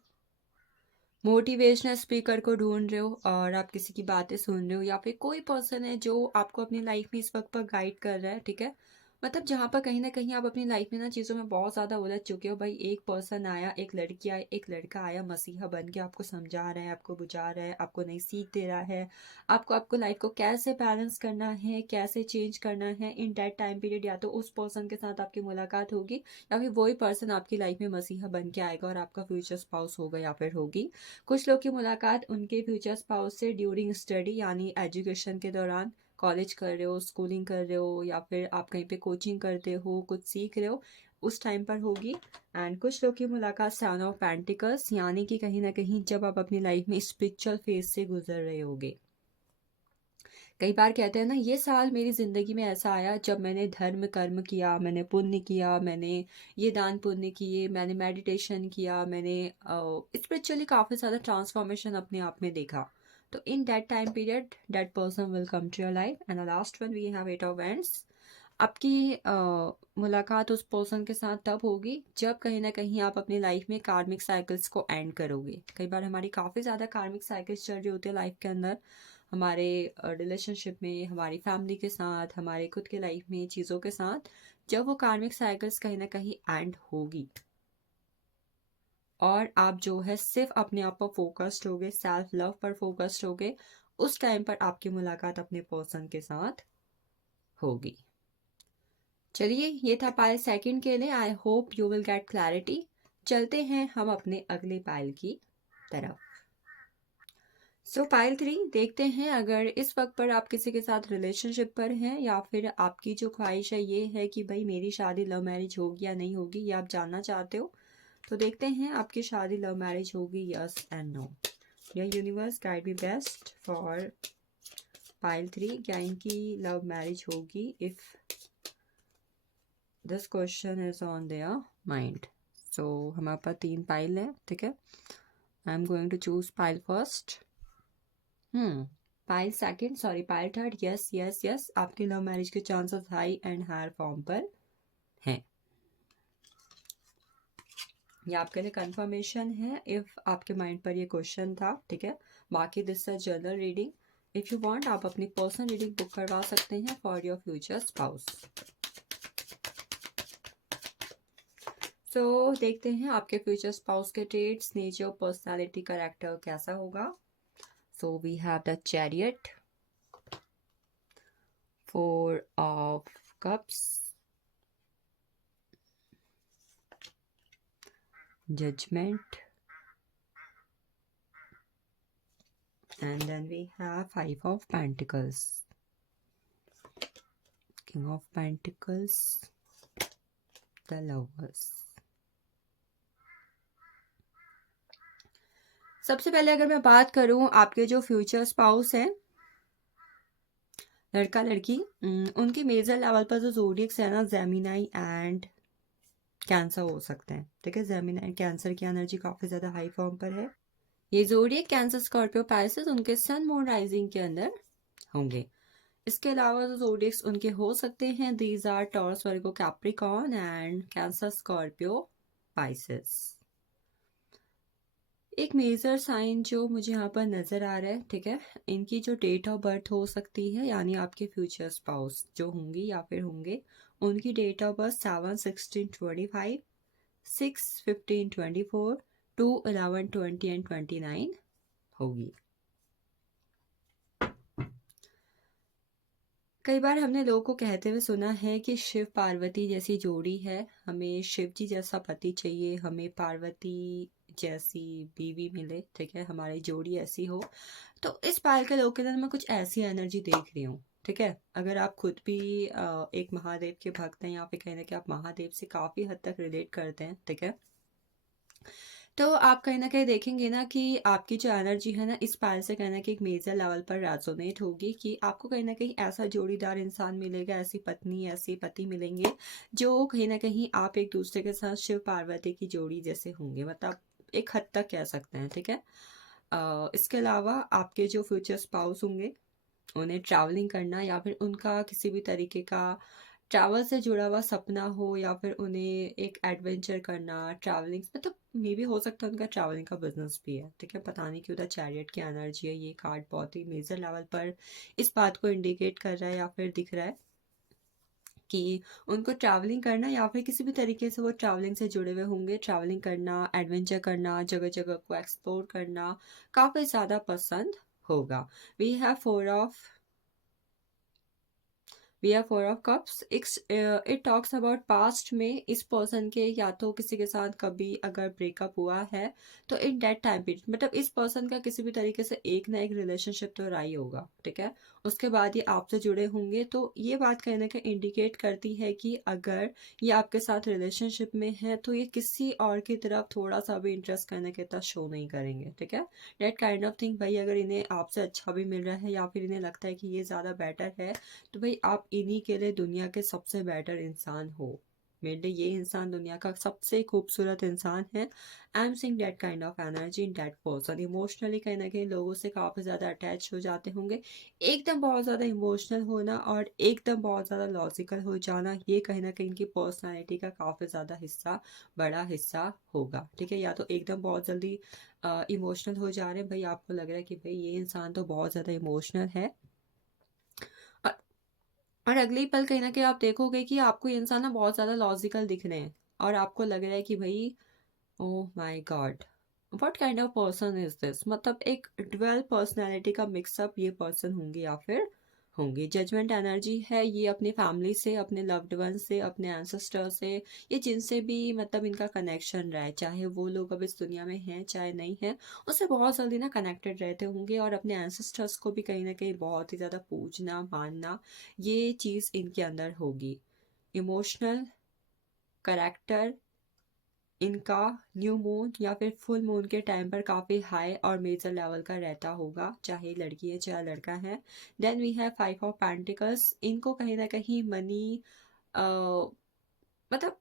मोटिवेशनल स्पीकर को ढूंढ रहे हो और आप किसी की बातें सुन रहे हो, या फिर कोई पर्सन है जो आपको अपनी लाइफ में इस वक्त पर गाइड कर रहा है. ठीक है. मतलब जहाँ पर कहीं ना कहीं आप अपनी लाइफ में ना चीज़ों में बहुत ज़्यादा उलझ चुके हो. भाई एक पर्सन आया, एक लड़की आई, एक लड़का आया, मसीहा बन के आपको समझा रहा है, आपको बुझा रहा है, आपको नई सीख दे रहा है, आपको लाइफ को कैसे बैलेंस करना है, कैसे चेंज करना है. इन दैट टाइम पीरियड या तो उस पर्सन के साथ आपकी मुलाकात होगी, या फिर वही पर्सन आपकी लाइफ में मसीहा बन के आएगा और आपका फ्यूचर स्पाउस होगा या फिर होगी. कुछ लोग की मुलाकात उनके फ्यूचर स्पाउस से ड्यूरिंग स्टडी यानी एजुकेशन के दौरान, कॉलेज कर रहे हो, स्कूलिंग कर रहे हो, या फिर आप कहीं पे कोचिंग करते हो, कुछ सीख रहे हो, उस टाइम पर होगी. एंड कुछ लोग की मुलाकात सेवन ऑफ पेंटिकल्स यानी कि कहीं ना कहीं जब आप अपनी लाइफ में स्पिरिचुअल फेज से गुजर रहे होगे. कई बार कहते हैं ना ये साल मेरी ज़िंदगी में ऐसा आया जब मैंने धर्म कर्म किया, मैंने पुण्य किया, मैंने ये दान पुण्य किए, मैंने मेडिटेशन किया, मैंने स्पिरिचुअली काफ़ी ज़्यादा ट्रांसफॉर्मेशन अपने आप में देखा. तो in that time period that person will come to your life. And the last one we have eight of wands. आपकी मुलाकात उस पर्सन के साथ तब होगी जब कहीं ना कहीं आप अपनी लाइफ में कार्मिक साइकिल्स को एंड करोगे. कई बार हमारी काफ़ी ज़्यादा कार्मिक साइकिल्स चल रही होती है लाइफ के अंदर, हमारे रिलेशनशिप में, हमारी फैमिली के साथ, हमारे खुद के लाइफ में चीज़ों के साथ. जब वो कार्मिक साइकिल्स कहीं ना कहीं एंड होगी और आप जो है सिर्फ अपने आप पर फोकस्ड होगे, सेल्फ लव पर फोकस्ड होगे, उस टाइम पर आपकी मुलाकात अपने पर्सन के साथ होगी. चलिए ये था पाइल सेकंड के लिए. आई hope you will get clarity. चलते हैं हम अपने अगले पाइल की तरफ. सो पाइल 3 देखते हैं, अगर इस वक्त पर आप किसी के साथ रिलेशनशिप पर हैं या फिर आपकी जो ख्वाहिश है ये है कि भाई मेरी शादी लव मैरिज होगी या नहीं होगी, ये आप जानना चाहते हो. तो देखते हैं आपकी शादी लव मैरिज होगी, yes and no. Dear universe guide me best for pile 3. क्या इनकी लव मैरिज होगी if this question is on their mind. So हमारे पास 3 पाइल है. ठीक है. I am going to choose pile first. Pile second, sorry pile third. Yes yes yes, आपकी love marriage के chances high and higher form पर हैं. ये आपके लिए कंफर्मेशन है इफ आपके माइंड पर ये क्वेश्चन था. ठीक है. बाकी this is general reading. If you want आप अपनी पर्सनल रीडिंग बुक करवा सकते हैं फॉर योर फ्यूचर स्पाउस. सो देखते हैं आपके फ्यूचर स्पाउस के ट्रेड्स, नेचर, पर्सनालिटी, कैरेक्टर कैसा होगा. So we have the Chariot, Four of Cups, Judgment, and then we have Five of Pentacles, King of Pentacles, the Lovers. सबसे पहले अगर मैं बात करूं आपके जो फ्यूचर स्पाउस हैं, लड़का लड़की, उनके मेजर लेवल पर जो ज़ोडिएक्स है ना, जेमिनी एंड कैंसर हो सकते हैं. ठीक है. जेमिनी एंड कैंसर की एनर्जी काफ़ी ज़्यादा हाई फॉर्म पर है. ये ज़ोडिएक कैंसर स्कॉर्पियो पाइसेस उनके सन मून राइजिंग के अंदर होंगे. इसके अलावा जो ज़ोडिएक्स उनके हो सकते हैं, these are Taurus, Virgo, Capricorn and Cancer Scorpio Pisces. एक मेजर साइन जो मुझे यहाँ पर नज़र आ रहा है, ठीक है, इनकी जो डेट ऑफ बर्थ हो सकती है, यानी आपके फ्यूचर स्पाउस जो होंगी या फिर होंगे, उनकी डेट ऑफ बर्थ 7/16/25, 6/15/24, 2/11/20 एंड 29 होगी। कई बार हमने लोगों को कहते हुए सुना है कि शिव पार्वती जैसी जोड़ी है, हमें शिव जी जैसा पति चाहिए, हमें पार्वती जैसी बीवी मिले, ठीक है, हमारी जोड़ी ऐसी हो। तो इस पाल के लोग के अंदर मैं कुछ ऐसी एनर्जी देख रही हूँ, ठीक है। अगर आप खुद भी एक महादेव के भक्त हैं या फिर कहीं ना कहीं आप महादेव से काफ़ी हद तक रिलेट करते हैं, ठीक है, तो आप कहीं न कहीं देखेंगे ना कि आपकी जो एनर्जी है ना, इस पायल से कहीं न कहीं एक मेजर लेवल पर रेजोनेट होगी कि आपको कहीं न कहीं ऐसा जोड़ीदार इंसान मिलेगा, ऐसी पत्नी, ऐसे पति मिलेंगे, जो कहीं न कहीं आप एक दूसरे के साथ शिव पार्वती की जोड़ी जैसे होंगे, मतलब एक हद तक कह सकते हैं, ठीक है। इसके अलावा आपके जो फ्यूचर स्पाउस होंगे, उन्हें ट्रैवलिंग करना या फिर उनका किसी भी तरीके का ट्रैवल से जुड़ा हुआ सपना हो, या फिर उन्हें एक एडवेंचर करना, ट्रैवलिंग, मतलब मे भी हो सकता है उनका ट्रैवलिंग का बिजनेस भी है, ठीक है। पता नहीं क्यों द चैरियट की एनर्जी है, ये कार्ड बहुत ही मेजर लेवल पर इस बात को इंडिकेट कर रहा है या फिर दिख रहा है कि उनको ट्रैवलिंग करना या फिर किसी भी तरीके से वो ट्रैवलिंग से जुड़े हुए होंगे, ट्रैवलिंग करना, एडवेंचर करना, जगह जगह को एक्सप्लोर करना काफ़ी ज़्यादा पसंद होगा। We have four of cups. It talks about past में इस पर्सन के या तो किसी के साथ कभी अगर ब्रेकअप हुआ है, तो इन दैट टाइम पीरियड मतलब इस पर्सन का किसी भी तरीके से एक ना एक रिलेशनशिप तो रहा ही होगा, ठीक है। उसके बाद ये आपसे जुड़े होंगे, तो ये बात कहीं ना कहीं इंडिकेट करती है कि अगर ये आपके साथ रिलेशनशिप में है तो ये किसी और की तरफ थोड़ा सा भी इंटरेस्ट करने के तक शो नहीं करेंगे, ठीक है। डेट काइंड ऑफ थिंग, भाई अगर इन्हें आपसे अच्छा भी मिल रहा है या फिर इन्हें लगता है कि ये ज़्यादा बेटर है, तो भाई आप इन्हीं के लिए दुनिया के सबसे बेटर इंसान हो। मेरे लिए ये इंसान दुनिया का सबसे खूबसूरत इंसान है। I am seeing that kind of energy in that person. Emotionally कहीं ना कहीं लोगों से काफ़ी ज़्यादा अटैच हो जाते होंगे। एकदम बहुत ज़्यादा इमोशनल होना और एकदम बहुत ज़्यादा लॉजिकल हो जाना, ये कहीं ना कहीं इनकी पर्सनैलिटी का काफ़ी ज़्यादा हिस्सा, बड़ा हिस्सा होगा, ठीक है। या तो एकदम बहुत जल्दी इमोशनल हो जा रहे हैं, भाई आपको लग रहा है कि भाई ये इंसान तो बहुत ज़्यादा इमोशनल है, और और अगले ही पल कहीं न कहीं आप देखोगे कि आपको ये इंसान ना बहुत ज़्यादा लॉजिकल दिख रहे हैं, और आपको लग रहा है कि भई oh my God! What kind of person is this? मतलब एक ड्यूअल पर्सनैलिटी का मिक्सअप ये पर्सन होंगे या फिर होंगी। जजमेंट एनर्जी है, ये अपनी फैमिली से, अपने लव्ड वन से, अपने एंसेस्टर से, ये जिनसे भी मतलब इनका कनेक्शन रहा है, चाहे वो लोग अब इस दुनिया में हैं, चाहे नहीं हैं, उससे बहुत जल्दी ना कनेक्टेड रहते होंगे, और अपने एंसेस्टर्स को भी कहीं न कहीं बहुत ही ज़्यादा पूजना, मानना, ये चीज़ इनके अंदर होगी। इमोशनल करैक्टर इनका न्यू मून या फिर फुल मून के टाइम पर काफ़ी हाई और मेजर लेवल का रहता होगा, चाहे लड़की है चाहे लड़का है। Then we have 5 of pentacles. इनको कहीं ना कहीं मनी, मतलब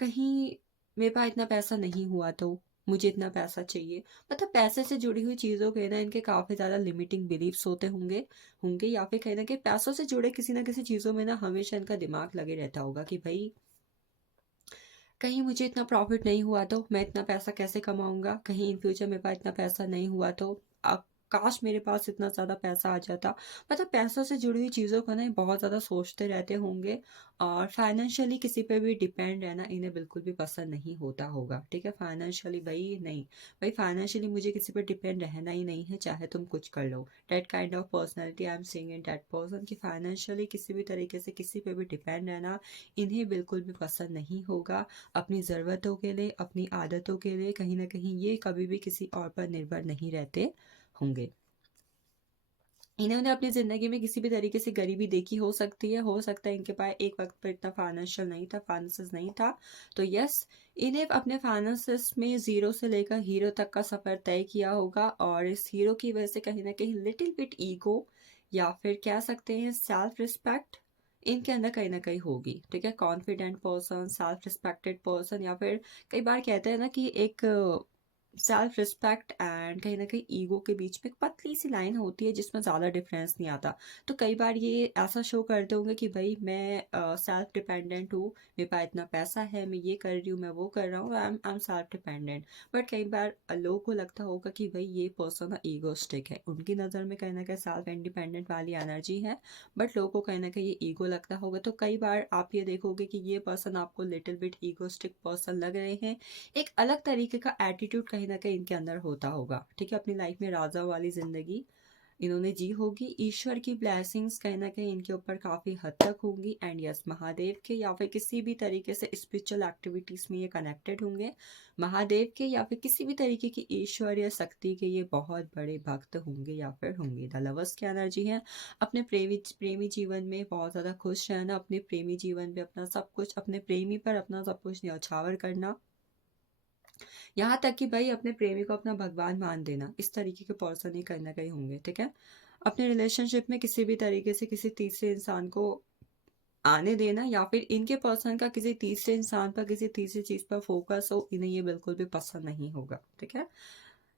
कहीं मेरे पास इतना पैसा नहीं हुआ तो मुझे इतना पैसा चाहिए, मतलब पैसे से जुड़ी हुई चीज़ों के ना इनके काफ़ी ज़्यादा लिमिटिंग बिलीव्स होते होंगे होंगे या फिर कहीं ना कहीं पैसों से जुड़े किसी ना किसी चीज़ों में ना हमेशा इनका दिमाग लगे रहता होगा कि भाई कहीं मुझे इतना प्रॉफिट नहीं हुआ तो मैं इतना पैसा कैसे कमाऊँगा? कहीं इन फ्यूचर मेरे पास इतना पैसा नहीं हुआ तो काश मेरे पास इतना ज़्यादा पैसा आ जाता। मतलब पैसों से जुड़ी हुई चीज़ों को ना ये बहुत ज़्यादा सोचते रहते होंगे, और फाइनेंशियली किसी पे भी डिपेंड रहना इन्हें बिल्कुल भी पसंद नहीं होता होगा, ठीक है? फाइनेंशियली भई नहीं, भई फाइनेंशियली मुझे किसी पे डिपेंड रहना ही नहीं है, चाहे तुम कुछ कर लो। That kind of personality I am seeing in that person कि फाइनेंशियली किसी भी तरीके से किसी पे भी डिपेंड रहना इन्हें बिल्कुल भी पसंद नहीं होगा। अपनी ज़रूरतों के लिए, अपनी आदतों के लिए कहीं न कहीं ये कभी भी किसी और पर निर्भर नहीं रहते होंगे। इन्होंने अपनी ज़िंदगी में किसी भी तरीके से गरीबी देखी हो सकती है, हो सकता है इनके पास एक वक़्त पर इतना फाइनेंशियल नहीं था, फाइनेंसेस नहीं था। तो यस, इन्हें अपने फाइनेंसेस में ज़ीरो से लेकर हीरो तक का सफ़र तय किया होगा, और इस हीरो की वजह से कहीं न कहीं लिटिल बिट ईगो या फिर कह सकते हैं सेल्फ रिस्पेक्ट इनके अंदर कहीं न कहीं होगी, ठीक है? Confident person, self respected person, या फिर कई बार कहते हैं ना कि एक सेल्फ रिस्पेक्ट एंड कहीं ना कहीं ईगो के बीच में एक पतली सी लाइन होती है जिसमें ज़्यादा डिफरेंस नहीं आता। तो कई बार ये ऐसा शो करते होंगे कि भाई मैं सेल्फ डिपेंडेंट हूँ, मेरे पास इतना पैसा है, मैं ये कर रही हूँ, मैं वो कर रहा हूँ, I am self dependent. But कई बार लोगों को लगता होगा कि भाई ये पर्सन ईगोस्टिक है, उनकी नज़र में कहीं ना कहीं सेल्फ इंडिपेंडेंट वाली एनर्जी है, बट लोगों को कहीं ना कहीं ये ईगो लगता होगा। तो कई बार आप ये देखोगे कि ये पर्सन आपको लिटिल बिट ईगोस्टिक पर्सन लग रहे हैं, एक अलग तरीके का एटीट्यूड कहीं ना कहीं इनके अंदर होता होगा। ठीक है, अपनी लाइफ में राजा वाली जिंदगी इन्होंने जी होगी, ईश्वर की ब्लेसिंग्स कहीं ना कहीं इनके ऊपर काफ़ी हद तक होंगी। एंड यस, महादेव के या फिर किसी भी तरीके से स्पिरिचुअल एक्टिविटीज़ में ये कनेक्टेड होंगे। महादेव के या फिर किसी भी तरीके की ईश्वर या शक्ति के ये बहुत बड़े भक्त होंगे या फिर होंगे। द लवर्स की एनर्जी है, अपने प्रेमी जीवन में बहुत ज़्यादा खुश रहना, अपने प्रेमी जीवन में अपना सब कुछ, अपने प्रेमी पर अपना सब कुछ न्यौछावर करना, यहाँ तक कि भाई अपने प्रेमी को अपना भगवान मान देना। इस तरीके के पर्सन ही कहीं ना कहीं होंगे। ठीक है, अपने रिलेशनशिप में किसी भी तरीके से किसी तीसरे इंसान को आने देना या फिर इनके पर्सन का किसी तीसरे इंसान पर किसी तीसरी चीज पर फोकस हो, इन्हें ये बिल्कुल भी पसंद नहीं होगा। ठीक है,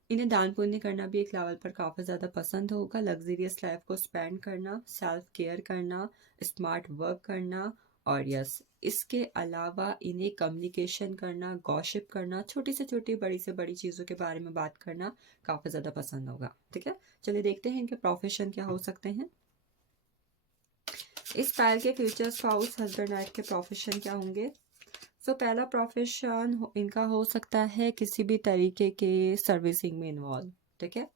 इन्हें दान पुण्य करना भी एक लेवल पर काफ़ी ज़्यादा पसंद होगा, लग्जरियस लाइफ को स्पेंड करना, सेल्फ केयर करना, स्मार्ट वर्क करना, और यस, इसके अलावा इन्हें कम्युनिकेशन करना, गॉसिप करना, छोटी से छोटी बड़ी से बड़ी चीज़ों के बारे में बात करना काफ़ी ज़्यादा पसंद होगा। ठीक है, चलिए देखते हैं इनके प्रोफेशन क्या हो सकते हैं। इस पैर के फ्यूचर स्पाउस हस्बैंड वाइफ के प्रोफेशन क्या होंगे। सो पहला प्रोफेशन इनका हो सकता है किसी भी तरीके के सर्विसिंग में इन्वॉल्व। ठीक है,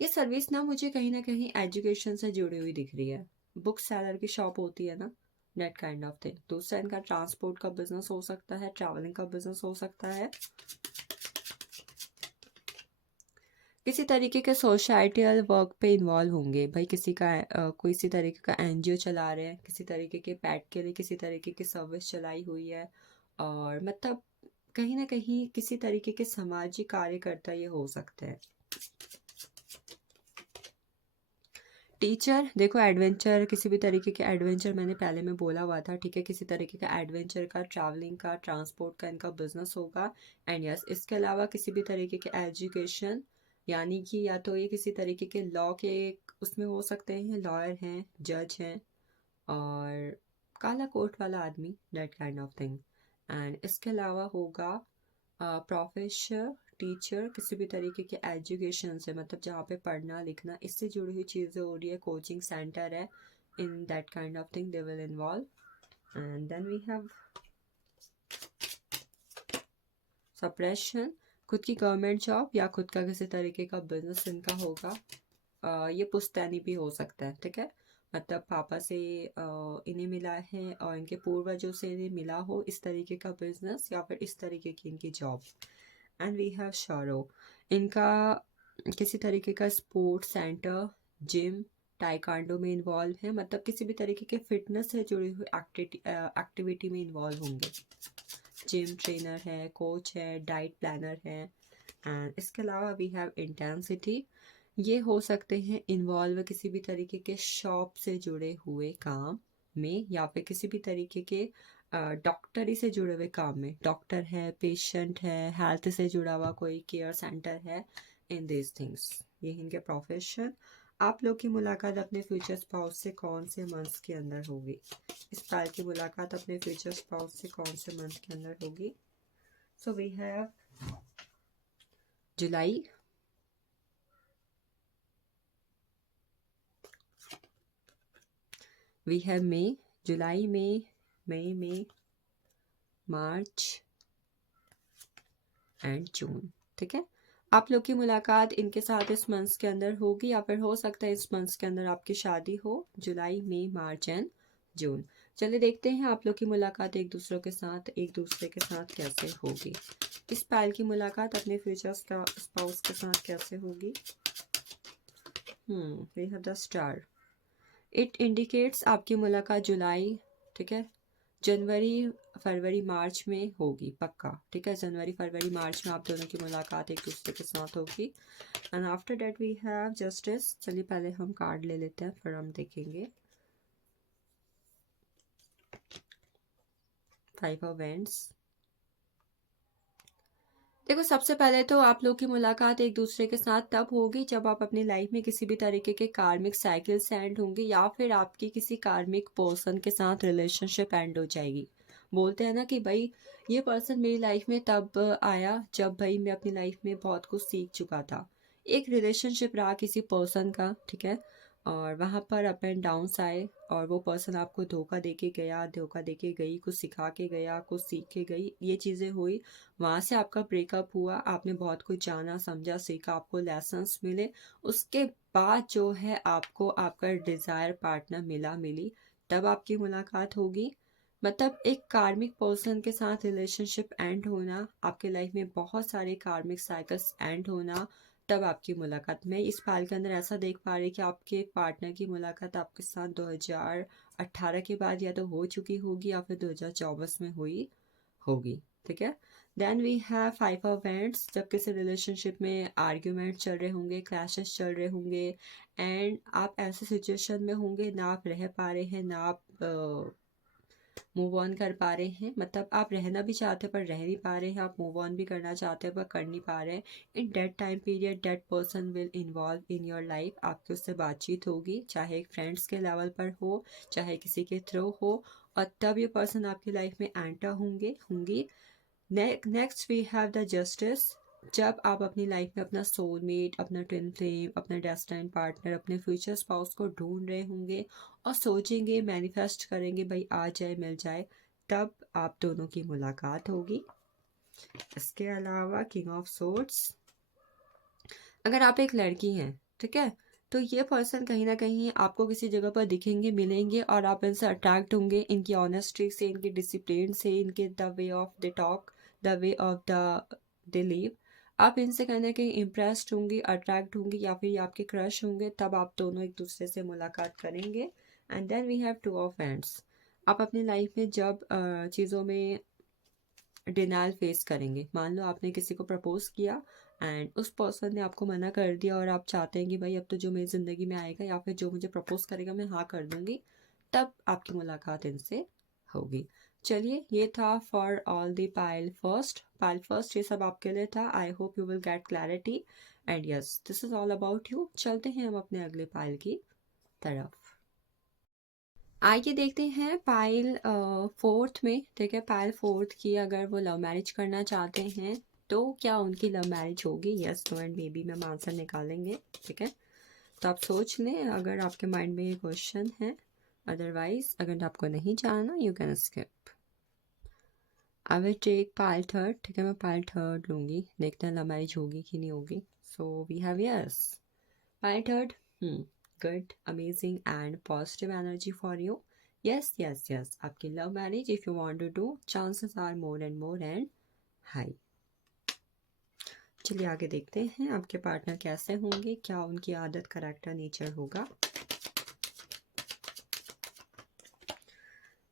ये सर्विस ना कहीं एजुकेशन से जुड़ी हुई दिख रही है। बुक सेलर की शॉप होती है ना, नेट काइंड ऑफ थिंग। दूसरा इनका ट्रांसपोर्ट का बिजनेस हो सकता है, ट्रैवलिंग का बिजनेस हो सकता है, किसी तरीके के सोसाइटियल वर्क पे इन्वॉल्व होंगे। भाई किसी का कोई इसी तरीके का एनजीओ चला रहे हैं, किसी तरीके के पैट के लिए किसी तरीके की सर्विस चलाई हुई है, और मतलब कहीं ना कहीं किसी तरीके के सामाजिक कार्यकर्ता ये हो सकते हैं। टीचर, देखो एडवेंचर, किसी भी तरीके के एडवेंचर मैंने पहले में बोला हुआ था। ठीक है, किसी तरीके का एडवेंचर का, ट्रैवलिंग का, ट्रांसपोर्ट का इनका बिजनेस होगा। एंड यस, इसके अलावा किसी भी तरीके के एजुकेशन, यानी कि या तो ये किसी तरीके के लॉ के उसमें हो सकते हैं, लॉयर हैं, जज हैं, और काला कोट वाला आदमी, that kind of thing. And इसके अलावा होगा प्रोफेसर, टीचर, किसी भी तरीके के एजुकेशन से, मतलब जहाँ पे पढ़ना लिखना इससे जुड़ी हुई चीज़ें हो रही है, कोचिंग सेंटर है, in that kind of thing they will involve. And then we have suppression, खुद की गवर्नमेंट जॉब या खुद का किसी तरीके का बिजनेस इनका होगा। ये पुश्तैनी भी हो सकता है। ठीक है, मतलब पापा से इन्हें मिला है और इनके पूर्वजों से इन्हें मिला हो इस तरीके का बिजनेस या फिर इस तरीके की इनकी जॉब। एंड वी हैव शारो, इनका किसी तरीके का स्पोर्ट्स सेंटर, जिम, टाइकांडो में इन्वॉल्व है, मतलब किसी भी तरीके के फिटनेस से जुड़ी हुई एक्टिविटी में इन्वॉल्व होंगे। जिम ट्रेनर है, कोच है, डाइट प्लानर है। एंड इसके अलावा वी हैव इंटेंसिटी, ये हो सकते हैं इन्वॉल्व किसी भी तरीके के शॉप से जुड़े हुए काम में या फिर किसी भी तरीके के डॉक्टरी से जुड़े हुए काम में। डॉक्टर है, पेशेंट है, हेल्थ से जुड़ा हुआ कोई केयर सेंटर है, इन दिस थिंग्स, ये इनके प्रोफेशन। आप लोग की मुलाकात अपने फ्यूचर स्पाउस से कौन से मंथ के अंदर होगी। इस पाल की मुलाकात अपने फ्यूचर स्पाउस से कौन से मंथ के अंदर होगी। So we have July, we have May, जुलाई में, मई में, मार्च एंड जून। ठीक है, आप लोग की मुलाकात इनके साथ इस मंथ के अंदर होगी या फिर हो सकता है इस मंथ के अंदर आपकी शादी हो, जुलाई, मई, मार्च एंड जून। चलिए देखते हैं आप लोग की मुलाकात एक दूसरे के साथ कैसे होगी। इस पायल की मुलाकात अपने फ्यूचर का स्पाउस के साथ कैसे होगी। We have the star, it indicates आपकी मुलाकात जुलाई, ठीक है, जनवरी, फरवरी, मार्च में होगी पक्का। ठीक है, जनवरी, फरवरी, मार्च में आप दोनों की मुलाकात एक दूसरे के साथ होगी। And after that we have justice. चलिए पहले हम कार्ड ले लेते हैं, फिर हम देखेंगे। 5 ऑफ वेंड्स, देखो, सबसे पहले तो आप लोग की मुलाकात एक दूसरे के साथ तब होगी जब आप अपनी लाइफ में किसी भी तरीके के कार्मिक साइकिल से एंड होंगे, या फिर आपकी किसी कार्मिक पर्सन के साथ रिलेशनशिप एंड हो जाएगी। बोलते हैं ना कि भाई ये पर्सन मेरी लाइफ में तब आया जब भाई मैं अपनी लाइफ में बहुत कुछ सीख चुका था। एक रिलेशनशिप रहा किसी पर्सन का, ठीक है, और वहाँ पर अप एंड डाउन्स आए, और वो पर्सन आपको धोखा दे के गया, धोखा दे के गई, कुछ सिखा के गया, कुछ सीख के गई, ये चीज़ें हुई। वहाँ से आपका ब्रेकअप हुआ, आपने बहुत कुछ जाना समझा सीखा, आपको लेसन्स मिले। उसके बाद जो है आपको आपका डिज़ायर पार्टनर मिली, तब आपकी मुलाकात होगी। मतलब एक कार्मिक पर्सन के साथ रिलेशनशिप एंड होना, आपके लाइफ में बहुत सारे कार्मिक साइकिल्स एंड होना, तब आपकी मुलाकात। मैं इस पाल के अंदर ऐसा देख पा रही कि आपके पार्टनर की मुलाकात आपके साथ 2018 के बाद या तो हो चुकी होगी या फिर 2024 में हुई होगी, ठीक है। Then we have 5 of wands, जब किसी रिलेशनशिप में आर्ग्यूमेंट चल रहे होंगे, क्लैशेस चल रहे होंगे, एंड आप ऐसे सिचुएशन में होंगे ना आप रह पा रहे हैं, ना आप मूव ऑन कर पा रहे हैं। मतलब आप रहना भी चाहते हैं पर रह नहीं पा रहे हैं, आप मूव ऑन भी करना चाहते हैं पर कर नहीं पा रहे हैं। In that time period that person will involve in your life, आपकी उससे बातचीत होगी, चाहे एक फ्रेंड्स के लेवल पर हो, चाहे किसी के थ्रू हो, और तब ये पर्सन आपकी लाइफ में एंटर होंगी। Next we have the justice, जब आप अपनी लाइफ में अपना सोलमेट, अपना ट्विन फ्लेम, अपना डेस्टिन्ड पार्टनर, अपने फ्यूचर स्पाउस को ढूंढ रहे होंगे और सोचेंगे, मैनिफेस्ट करेंगे भाई आ जाए मिल जाए, तब आप दोनों की मुलाकात होगी। इसके अलावा किंग ऑफ सोर्ड्स, अगर आप एक लड़की हैं, ठीक है, तो ये पर्सन कहीं ना कहीं आपको किसी जगह पर दिखेंगे, मिलेंगे, और आप इनसे अट्रैक्ट होंगे, इनकी ऑनेस्टी से, इनके डिसिप्लिन से, इनके the way of the talk, the way of the live, आप इनसे कहीं ना कहीं इम्प्रेस्ड होंगी, अट्रैक्ट होंगी, या फिर ये आपके क्रश होंगे, तब आप दोनों एक दूसरे से मुलाकात करेंगे। And then we have 2 of wands, आप अपनी लाइफ में जब चीज़ों में डिनाइल फेस करेंगे। मान लो आपने किसी को प्रपोज किया एंड उस पर्सन ने आपको मना कर दिया, और आप चाहते हैं कि भाई अब तो जो मेरी ज़िंदगी में आएगा या फिर जो मुझे प्रपोज करेगा मैं हाँ कर दूंगी, तब आपकी मुलाकात इनसे होगी। चलिए, ये था for all the pile first, ये सब आपके लिए था। I hope you will get clarity, and yes this is all about you. चलते हैं हम अपने अगले पाइल की तरफ। आइए देखते हैं पाइल फोर्थ में, ठीक है, पाइल फोर्थ की अगर वो लव मैरिज करना चाहते हैं तो क्या उनकी लव मैरिज होगी? Yes, no and maybe में हम आंसर निकालेंगे, ठीक है। तो आप सोच लें अगर आपके माइंड में ये क्वेश्चन है, अदरवाइज अगर आपको नहीं जानना you can skip. I will take pile third, ठीक है, मैं पाइल थर्ड लूँगी, देखते हैं लव मैरिज होगी कि नहीं होगी। So we have yes pile third, good, amazing and positive energy for you. Yes, आपकी love marriage if you want to do, chances are more and more and high. चलिए आगे देखते हैं आपके पार्टनर कैसे होंगे, क्या उनकी आदत, करैक्टर, नेचर होगा।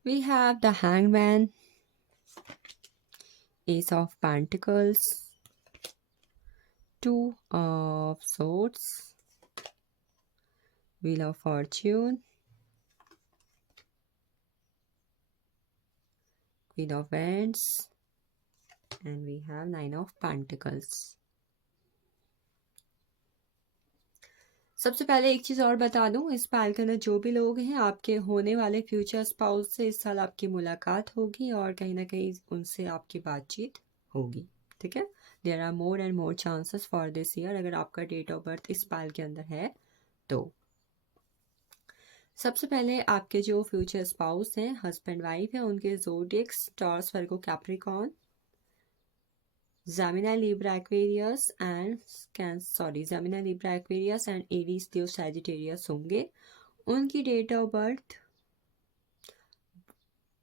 We have the Hangman, Ace of Pentacles, Two of Swords, Wheel of Fortune, Queen of Wands, and we have Nine of Pentacles. सबसे पहले एक चीज़ और बता दूं, इस पाइल के अंदर जो भी लोग हैं आपके होने वाले फ्यूचर स्पाउस से इस साल आपकी मुलाकात होगी और कहीं ना कहीं उनसे आपकी बातचीत होगी, ठीक है। There are more and more chances for this year, अगर आपका डेट ऑफ बर्थ इस पाइल के अंदर है तो। सबसे पहले आपके जो फ्यूचर स्पाउस हैं, हस्बैंड वाइफ है, उनके zodiacs Taurus, Virgo, Capricorn, Gemini, Libra, Aquarius and Aries, Leo, Sagittarius होंगे। उनकी डेट ऑफ बर्थ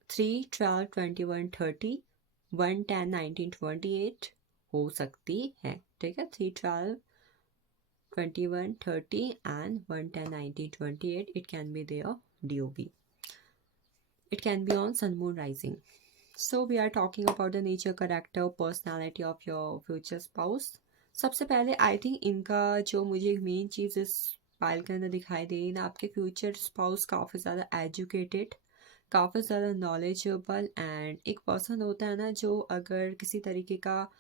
3/12/21/30, 1/10/1928 हो सकती है, ठीक है। 3/12/21/30 and 1/10/1928, it can be their DOB, it can be on sun moon rising. So we are talking about the nature, character, personality of your future spouse. सबसे पहले I think इनका जो मुझे मेन चीज़ इस पाइल के अंदर दिखाई दे रही ना, आपके फ्यूचर स्पाउस काफ़ी ज़्यादा एजुकेटेड, काफ़ी ज़्यादा नॉलेजेबल, एंड एक पर्सन होता है ना जो अगर किसी तरीके का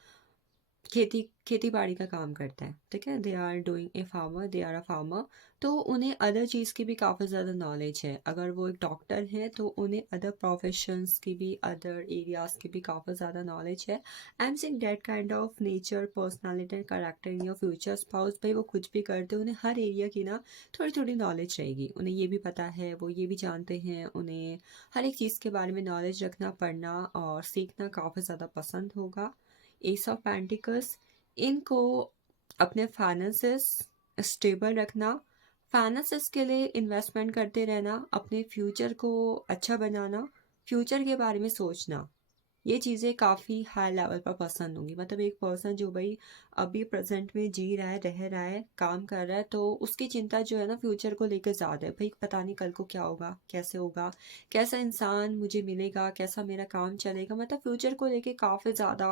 खेती बाड़ी का काम करता है, ठीक है, they are doing a farmer, they are a farmer. तो उन्हें अदर चीज़ की भी काफ़ी ज़्यादा नॉलेज है। अगर वो एक डॉक्टर है तो उन्हें अदर प्रोफेशंस की भी, अदर एरियाज़ की भी काफ़ी ज़्यादा नॉलेज है। I am saying that kind of nature, personality and character in your future spouse. भाई वो कुछ भी करते हैं, उन्हें हर एरिया की ना थोड़ी थोड़ी नॉलेज रहेगी। उन्हें ये भी पता है, वो ये भी जानते हैं, उन्हें हर एक चीज़ के बारे में नॉलेज रखना, पढ़ना और सीखना काफ़ी ज़्यादा पसंद होगा। एस ऑफ पेंटिकल्स, इनको अपने फाइनेंसेस स्टेबल रखना, फाइनेंसेस के लिए इन्वेस्टमेंट करते रहना, अपने फ्यूचर को अच्छा बनाना, फ्यूचर के बारे में सोचना, ये चीज़ें काफ़ी हाई लेवल पर पसंद होंगी। मतलब एक पर्सन जो भाई अभी प्रेजेंट में जी रहा है, रह रहा है, काम कर रहा है, तो उसकी चिंता जो है ना फ्यूचर को लेकर ज़्यादा है। भाई पता नहीं कल को क्या होगा, कैसे होगा, कैसा इंसान मुझे मिलेगा, कैसा मेरा काम चलेगा। मतलब फ्यूचर को लेके काफ़ी ज़्यादा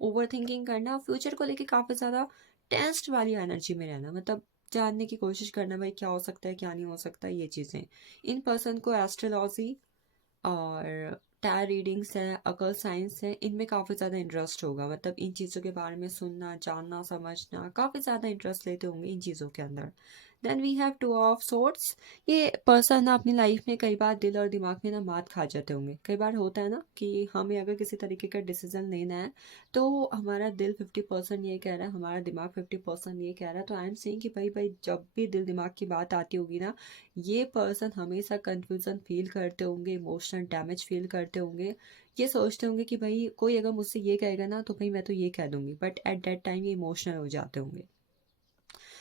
ओवर थिंकिंग करना, फ्यूचर को लेके काफ़ी ज़्यादा टेंस्ड वाली एनर्जी में रहना, मतलब जानने की कोशिश करना भाई क्या हो सकता है, क्या नहीं हो सकता, ये चीज़ें। इन पर्सन को एस्ट्रोलॉजी और टैरो रीडिंग्स हैं, अकल साइंस है, इनमें काफ़ी ज़्यादा इंटरेस्ट होगा। मतलब इन चीज़ों के बारे में सुनना, जानना, समझना, काफ़ी ज़्यादा इंटरेस्ट लेते होंगे इन चीज़ों के अंदर। Then we have two of swords. ये पर्सन ना अपनी लाइफ में कई बार दिल और दिमाग में ना मात खा जाते होंगे। कई बार होता है ना कि हमें अगर किसी तरीके का डिसीजन लेना है तो हमारा दिल 50% ये कह रहा है, हमारा दिमाग 50% ये कह रहा है। तो आई एम सेइंग कि भाई भाई जब भी दिल दिमाग की बात आती होगी ना, ये पर्सन हमेशा कंफ्यूजन फील करते होंगे, इमोशनल डैमेज फील करते होंगे। ये सोचते होंगे कि भाई कोई अगर मुझसे ये कहेगा ना तो भाई मैं तो ये कह दूंगी, बट एट दैट टाइम ये इमोशनल हो जाते होंगे।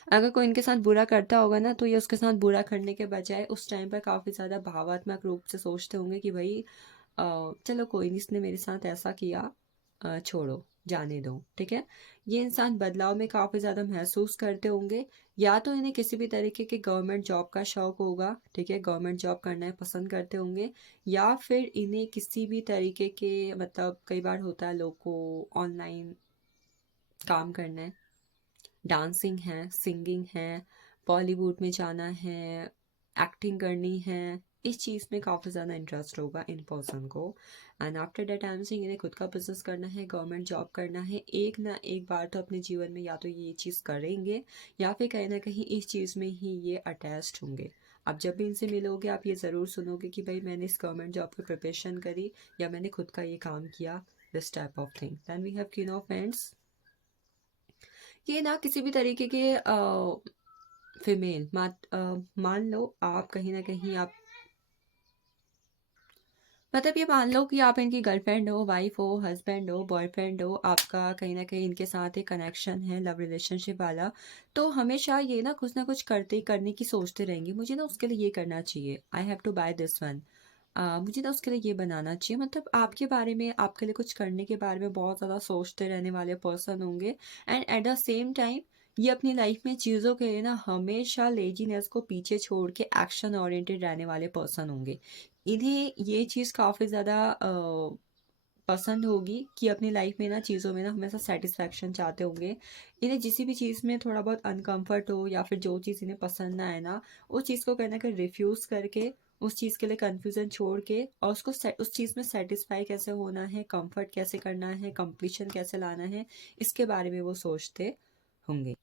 अगर कोई इनके साथ बुरा करता होगा ना तो ये उसके साथ बुरा करने के बजाय उस टाइम पर काफ़ी ज़्यादा भावात्मक रूप से सोचते होंगे कि भाई चलो कोई नहीं, इसने मेरे साथ ऐसा किया, छोड़ो, जाने दो, ठीक है। ये इंसान बदलाव में काफ़ी ज़्यादा महसूस करते होंगे। या तो इन्हें किसी भी तरीके के गवर्नमेंट जॉब का शौक होगा, ठीक है, गवर्नमेंट जॉब करना है पसंद करते होंगे। या फिर इन्हें किसी भी तरीके के, मतलब कई बार होता है लोग को ऑनलाइन काम करना है, डांसिंग है, सिंगिंग है, बॉलीवुड में जाना है, एक्टिंग करनी है, इस चीज़ में काफ़ी ज़्यादा इंटरेस्ट होगा इन पर्सन को। And after that I am saying इन्हें खुद का बिजनेस करना है, गवर्नमेंट जॉब करना है। एक ना एक बार तो अपने जीवन में या तो ये चीज़ करेंगे या फिर कहीं ना कहीं इस चीज़ में ही ये अटैच्ड होंगे। आप जब भी इनसे मिलोगे आप ये ज़रूर सुनोगे कि भाई मैंने इस गवर्नमेंट जॉब की प्रिपरेशन करी या मैंने खुद का ये काम किया, this type of thing. Then we have queen of pents. ये ना किसी भी तरीके के फीमेल मान लो आप कहीं ना कहीं आप, मतलब ये मान लो कि आप इनकी गर्लफ्रेंड हो, वाइफ हो, हस्बैंड हो, बॉयफ्रेंड हो, आपका कहीं ना कहीं इनके साथ एक कनेक्शन है, लव रिलेशनशिप वाला। तो हमेशा ये ना कुछ करते करने की सोचते रहेंगे, मुझे ना उसके लिए ये करना चाहिए, I have to buy this one, मुझे ना उसके लिए ये बनाना चाहिए। मतलब आपके बारे में, आपके लिए कुछ करने के बारे में बहुत ज़्यादा सोचते रहने वाले पर्सन होंगे। And at the same time ये अपनी लाइफ में चीज़ों के लिए ना हमेशा लेजीनेस को पीछे छोड़ के एक्शन ओरिएंटेड रहने वाले पर्सन होंगे। इन्हें ये चीज़ काफ़ी ज़्यादा पसंद होगी कि अपनी लाइफ में ना चीज़ों में ना हमेशा सेटिस्फैक्शन चाहते होंगे। इन्हें जिस भी चीज़ में थोड़ा बहुत अनकंफर्ट हो या फिर जो चीज़ इन्हें पसंद ना आए ना, उस चीज़ को कहीं ना कहीं रिफ्यूज़ करके, उस चीज़ के लिए कन्फ्यूज़न छोड़ के और उसको उस चीज़ में सेटिस्फाई कैसे होना है, कंफर्ट कैसे करना है, कंप्लीशन कैसे लाना है, इसके बारे में वो सोचते होंगे।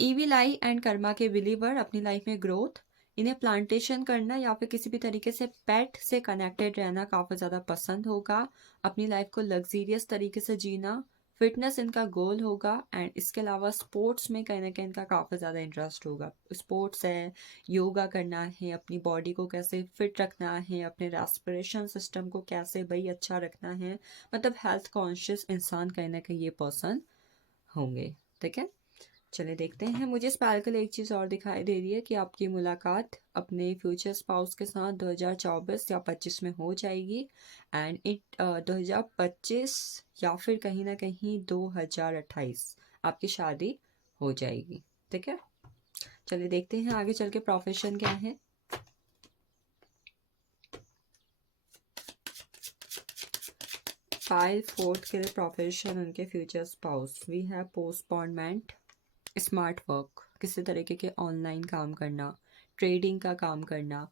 ईविल आई एंड कर्मा के बिलीवर, अपनी लाइफ में ग्रोथ, इन्हें प्लांटेशन करना या फिर किसी भी तरीके से पेट से कनेक्टेड रहना काफ़ी ज़्यादा पसंद होगा। अपनी लाइफ को लग्जीरियस तरीके से जीना, फिटनेस इनका गोल होगा। एंड इसके अलावा स्पोर्ट्स में कहीं ना कहीं इनका काफ़ी ज़्यादा इंटरेस्ट होगा। स्पोर्ट्स है, योगा करना है, अपनी बॉडी को कैसे फिट रखना है, अपने रेस्पिरेशन सिस्टम को कैसे भाई अच्छा रखना है। मतलब हेल्थ कॉन्शियस इंसान कहीं ना कहीं ये पर्सन होंगे, ठीक है। चलिए देखते हैं। मुझे स्पार्कल एक चीज़ और दिखाई दे रही है कि आपकी मुलाकात अपने फ्यूचर स्पाउस के साथ 2024 या 25 में हो जाएगी। एंड 2025 या फिर कहीं ना कहीं 2028 आपकी शादी हो जाएगी, ठीक है। चलिए देखते हैं आगे चल के प्रोफेशन क्या है। फाइल फोर्थ के लिए प्रोफेशन उनके future spouse, we have postponement, smart work, किसी तरीके के ऑनलाइन काम करना, ट्रेडिंग का काम करना,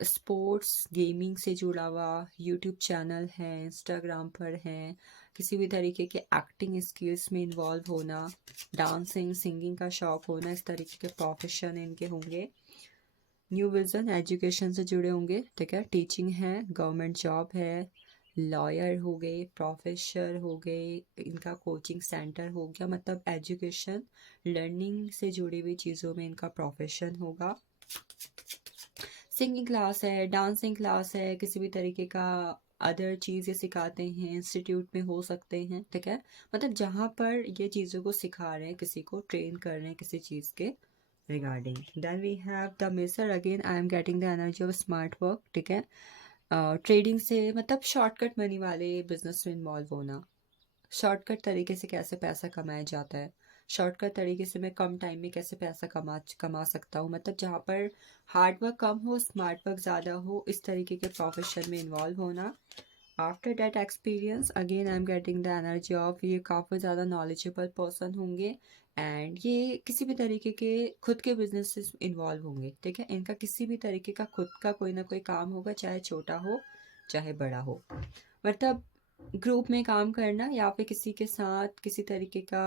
स्पोर्ट्स गेमिंग से जुड़ा हुआ, यूट्यूब चैनल है, इंस्टाग्राम पर है, किसी भी तरीके के एक्टिंग स्किल्स में इन्वॉल्व होना, डांसिंग सिंगिंग का शौक होना, इस तरीके के प्रोफेशन इनके होंगे। न्यू विजन एजुकेशन से जुड़े होंगे, ठीक है, टीचिंग है, गवर्नमेंट जॉब है, लॉयर हो गए, प्रोफेसर हो गए, इनका कोचिंग सेंटर हो गया, मतलब एजुकेशन लर्निंग से जुड़ी हुई चीज़ों में इनका प्रोफेशन होगा। सिंगिंग क्लास है, डांसिंग क्लास है, किसी भी तरीके का अदर चीज़ ये सिखाते हैं, इंस्टीट्यूट में हो सकते हैं, ठीक है, मतलब जहाँ पर ये चीज़ों को सिखा रहे हैं, किसी को ट्रेन कर रहे हैं किसी चीज़ के regarding. Then we have the measure, again I am getting the energy of smart work, ठीक है, ट्रेडिंग से मतलब शॉर्टकट मनी वाले बिजनेस में इन्वॉल्व होना, शॉर्टकट तरीके से कैसे पैसा कमाया जाता है, शॉर्टकट तरीके से मैं कम टाइम में कैसे पैसा कमा सकता हूँ, मतलब जहाँ पर हार्ड वर्क कम हो स्मार्ट वर्क ज़्यादा हो, इस तरीके के प्रोफेशन में इन्वॉल्व होना। After that experience again I am getting the energy of, ये काफ़ी ज़्यादा नॉलेजेबल पर्सन होंगे एंड ये किसी भी तरीके के खुद के बिजनेस से इन्वॉल्व होंगे, ठीक है, इनका किसी भी तरीके का खुद का कोई ना कोई काम होगा, चाहे छोटा हो चाहे बड़ा हो, मतलब ग्रुप में काम करना या फिर किसी के साथ किसी तरीके का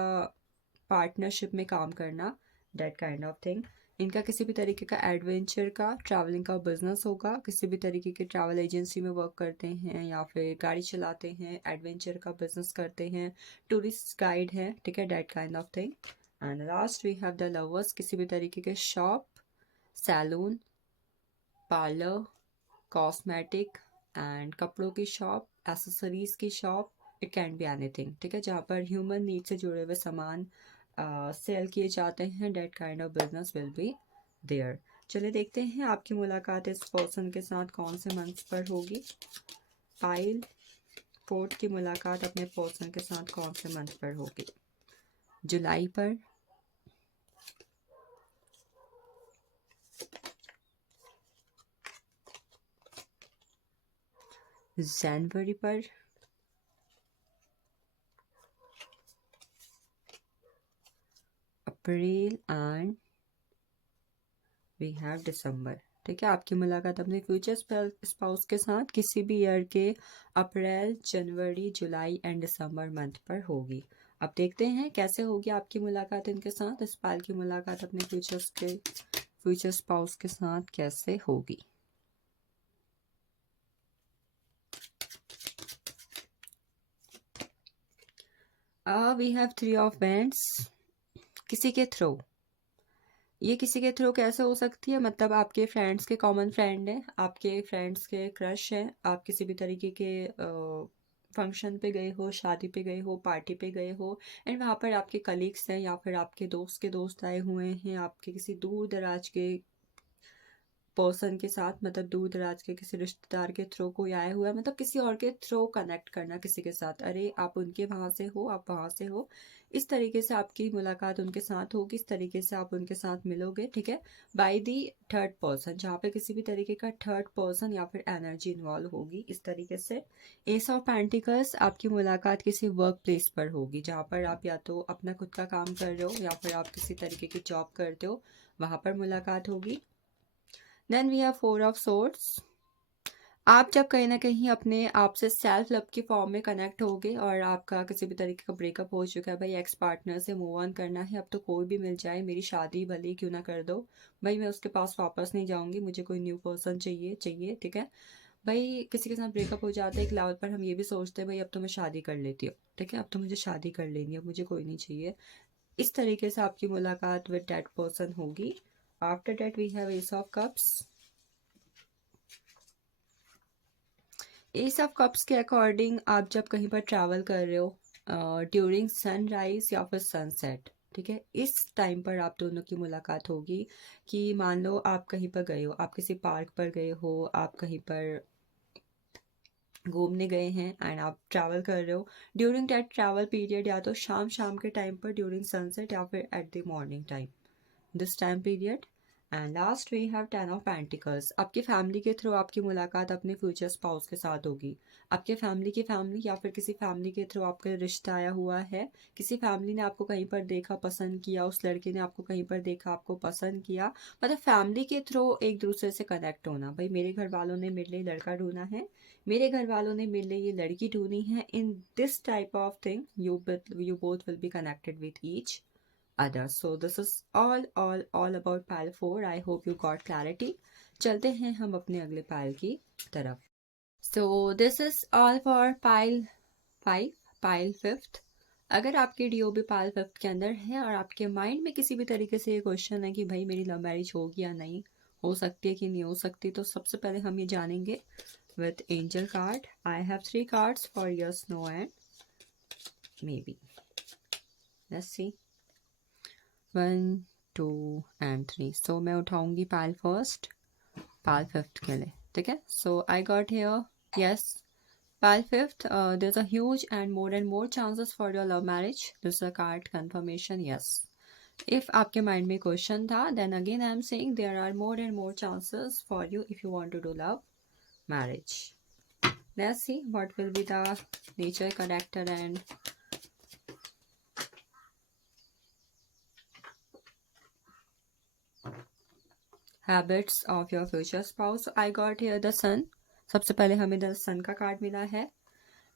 पार्टनरशिप में काम करना, दैट काइंड ऑफ थिंग। इनका किसी भी तरीके का एडवेंचर का ट्रैवलिंग का बिजनेस होगा, किसी भी तरीके के ट्रैवल एजेंसी में वर्क करते हैं या फिर गाड़ी चलाते हैं, एडवेंचर का बिजनेस करते हैं, टूरिस्ट गाइड है, ठीक है, that kind of thing. And last we have the lovers, किसी भी तरीके के shop, salon, parlour, cosmetic and कपड़ों की शॉप, एसेसरीज की shop, it can be anything, ठीक है, जहाँ पर ह्यूमन नीड से जुड़े हुए सामान सेल किए जाते हैं, that kind of business will be there. चलिए देखते हैं आपकी मुलाकात इस पर्सन के साथ कौन से मंथ पर होगी। पाइल 4 की मुलाकात अपने पर्सन के साथ कौन से मंथ पर होगी? जुलाई पर, जनवरी पर, अप्रैल एंड वी हैव दिसंबर, ठीक है, आपकी मुलाकात अपने फ्यूचर स्पाउस के साथ किसी भी ईयर के अप्रैल, जनवरी, जुलाई एंड दिसंबर मंथ पर होगी। अब देखते हैं कैसे होगी आपकी मुलाकात इनके साथ, इस पाल की मुलाकात अपने फ्यूचर स्पाउस के साथ कैसे होगी। वी हैव 3 ऑफ वैंड्स, किसी के थ्रू, ये किसी के थ्रू कैसे हो सकती है, मतलब आपके फ्रेंड्स के कॉमन फ्रेंड हैं, आपके फ्रेंड्स के क्रश हैं, आप किसी भी तरीके के फंक्शन पे गए हो, शादी पे गए हो, पार्टी पे गए हो एंड वहाँ पर आपके कलीग्स हैं या फिर आपके दोस्त के दोस्त आए हुए हैं, आपके किसी दूर दराज के पर्सन के साथ, मतलब दूर दराज के किसी रिश्तेदार के थ्रू कोई आया हुआ है, मतलब किसी और के थ्रू कनेक्ट करना किसी के साथ, अरे आप उनके वहाँ से हो, आप वहाँ से हो, इस तरीके से आपकी मुलाकात उनके साथ होगी, इस तरीके से आप उनके साथ मिलोगे, ठीक है, बाय दी थर्ड पर्सन, जहाँ पे किसी भी तरीके का थर्ड पर्सन या फिर एनर्जी इन्वॉल्व होगी, इस तरीके से। एस ऑफ पेंटिकल्स, आपकी मुलाकात किसी वर्क प्लेस पर होगी, जहाँ पर आप या तो अपना खुद का काम कर रहे हो या फिर आप किसी तरीके की जॉब करते हो, वहाँ पर मुलाकात होगी। Then we have 4 of swords, आप जब कहीं ना कहीं अपने आप से सेल्फ लव की फॉर्म में कनेक्ट होगे और आपका किसी भी तरीके का ब्रेकअप हो चुका है, भाई एक्स पार्टनर से मूव ऑन करना है, अब तो कोई भी मिल जाए, मेरी शादी भले ही क्यों ना कर दो, भाई मैं उसके पास वापस नहीं जाऊंगी, मुझे कोई न्यू पर्सन चाहिए चाहिए, ठीक है, भाई किसी के साथ ब्रेकअप हो जाता है एक लेवल पर, हम ये भी सोचते हैं भाई अब तो मैं शादी कर लेती हूँ, ठीक है, अब तो मुझे शादी कर लेनी है, अब मुझे कोई नहीं चाहिए, इस तरीके से आपकी मुलाकात विद दैट पर्सन होगी। After that we have ace of cups, ace of cups के अकॉर्डिंग आप जब कहीं पर ट्रैवल कर रहे हो ड्यूरिंग सनराइज या फिर सनसेट, ठीक है, इस टाइम पर आप दोनों की मुलाकात होगी, कि मान लो आप कहीं पर गए हो, आप किसी पार्क पर गए हो, आप कहीं पर घूमने गए हैं एंड आप ट्रैवल कर रहे हो, ड्यूरिंग दैट ट्रैवल पीरियड या तो शाम शाम के टाइम पर ड्यूरिंग सनसेट या फिर at the morning time, this time period. And last we have 10 of pentacles, आपकी फैमिली के थ्रू आपकी मुलाकात अपने फ्यूचर स्पाउस के साथ होगी, आपके फैमिली की फैमिली या फिर किसी फैमिली के थ्रू आपका रिश्ता आया हुआ है, किसी फैमिली ने आपको कहीं पर देखा पसंद किया, उस लड़के ने आपको कहीं पर देखा आपको पसंद किया, मतलब फैमिली के थ्रू एक दूसरे से कनेक्ट होना, भाई मेरे घर वालों ने मेरे लिए लड़का ढूंढा है, मेरे घर वालों ने मेरे लिए ये लड़की ढूंढी है। In this type of thing you both will be connected with each other. So this is all about pile 4. I hope you got clarity. चलते हैं हम अपने अगले पाइल की तरफ. So this is all for pile 5, pile 5th. अगर आपकी DOB pile 5th के अंदर है और आपके माइंड में किसी भी तरीके से ये क्वेश्चन है कि भाई मेरी लव मैरिज होगी या नहीं, हो सकती है कि नहीं हो सकती, तो सबसे पहले हम ये जानेंगे with angel card. I have 3 cards for yes, no and maybe. Let's see. 1, 2 and 3. So मैं उठाऊंगी पाइल फर्स्ट, पाइल 5th के लिए, ठीक है. So I got here yes. Pile 5th, there's a huge and more chances for your love marriage. This is a card confirmation, yes. If आपके mind में question था, then again I am saying there are more and more chances for you if you want to do love marriage. Let's see what will be the nature, character and habits of your future spouse. I got here the sun. सबसे पहले हमें the sun का card मिला है.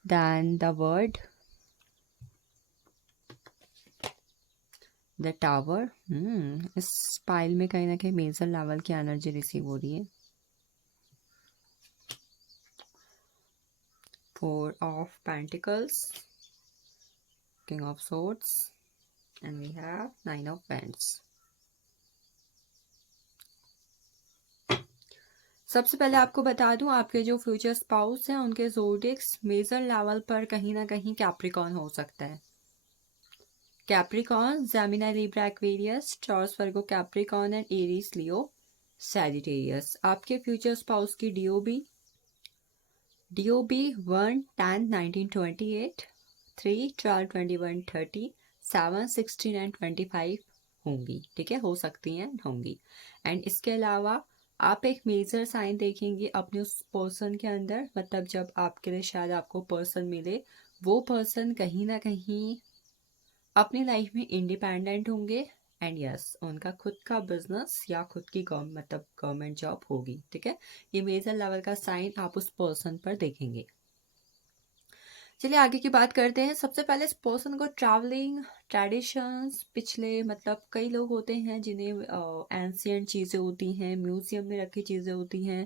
Then the word, the tower. इस pile में कहीं ना कहीं मेजर लेवल की एनर्जी रिसीव हो रही है. 4 of pentacles, king of swords and we have 9 of paints. सबसे पहले आपको बता दूं, आपके जो फ्यूचर स्पाउस हैं उनके ज़ोडिएक्स मेजर लेवल पर कहीं ना कहीं कैप्रिकॉर्न हो सकता है. Capricorn, Gemini, Libra, Aquarius, Taurus, Virgo, Capricorn and Aries, Leo, Sagittarius. आपके फ्यूचर स्पाउस की डीओबी 1 10 1928, 3 12 21 30, 7 16 एंड 25 होंगी, ठीक है, हो सकती हैं, होंगी. एंड इसके अलावा आप एक मेजर साइन देखेंगे अपने उस पर्सन के अंदर, मतलब जब आपके लिए शायद आपको पर्सन मिले, वो पर्सन कहीं ना कहीं अपनी लाइफ में इंडिपेंडेंट होंगे. एंड यस, उनका खुद का बिजनेस या खुद की मतलब गवर्नमेंट जॉब होगी, ठीक है. ये मेजर लेवल का साइन आप उस पर्सन पर देखेंगे. चलिए आगे की बात करते हैं. सबसे पहले इस पर्सन को ट्रैवलिंग, ट्रेडिशंस, पिछले मतलब कई लोग होते हैं जिन्हें एंशियंट चीज़ें होती हैं, म्यूजियम में रखी चीज़ें होती हैं,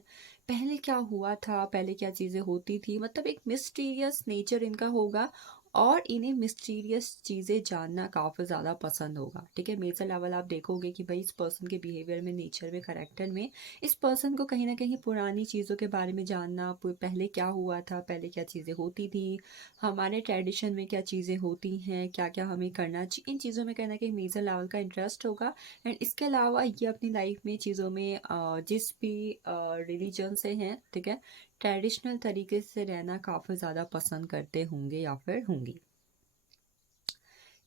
पहले क्या हुआ था, पहले क्या चीज़ें होती थी, मतलब एक मिस्टीरियस नेचर इनका होगा और इन्हें मिस्टीरियस चीज़ें जानना काफ़ी ज़्यादा पसंद होगा, ठीक है. मेजर लेवल आप देखोगे कि भाई इस पर्सन के बिहेवियर में, नेचर में, करैक्टर में इस पर्सन को कहीं ना कहीं पुरानी चीज़ों के बारे में जानना, पहले क्या हुआ था, पहले क्या चीज़ें होती थी, हमारे ट्रेडिशन में क्या चीज़ें होती हैं, क्या क्या हमें करना चाहिए, इन चीज़ों में कहीं ना कहीं मेजर लेवल का इंटरेस्ट होगा. एंड इसके अलावा ये अपनी लाइफ में चीज़ों में जिस भी रिलीजन से हैं, ठीक है, ट्रेडिशनल तरीके से रहना काफ़ी ज़्यादा पसंद करते होंगे या फिर होंगी.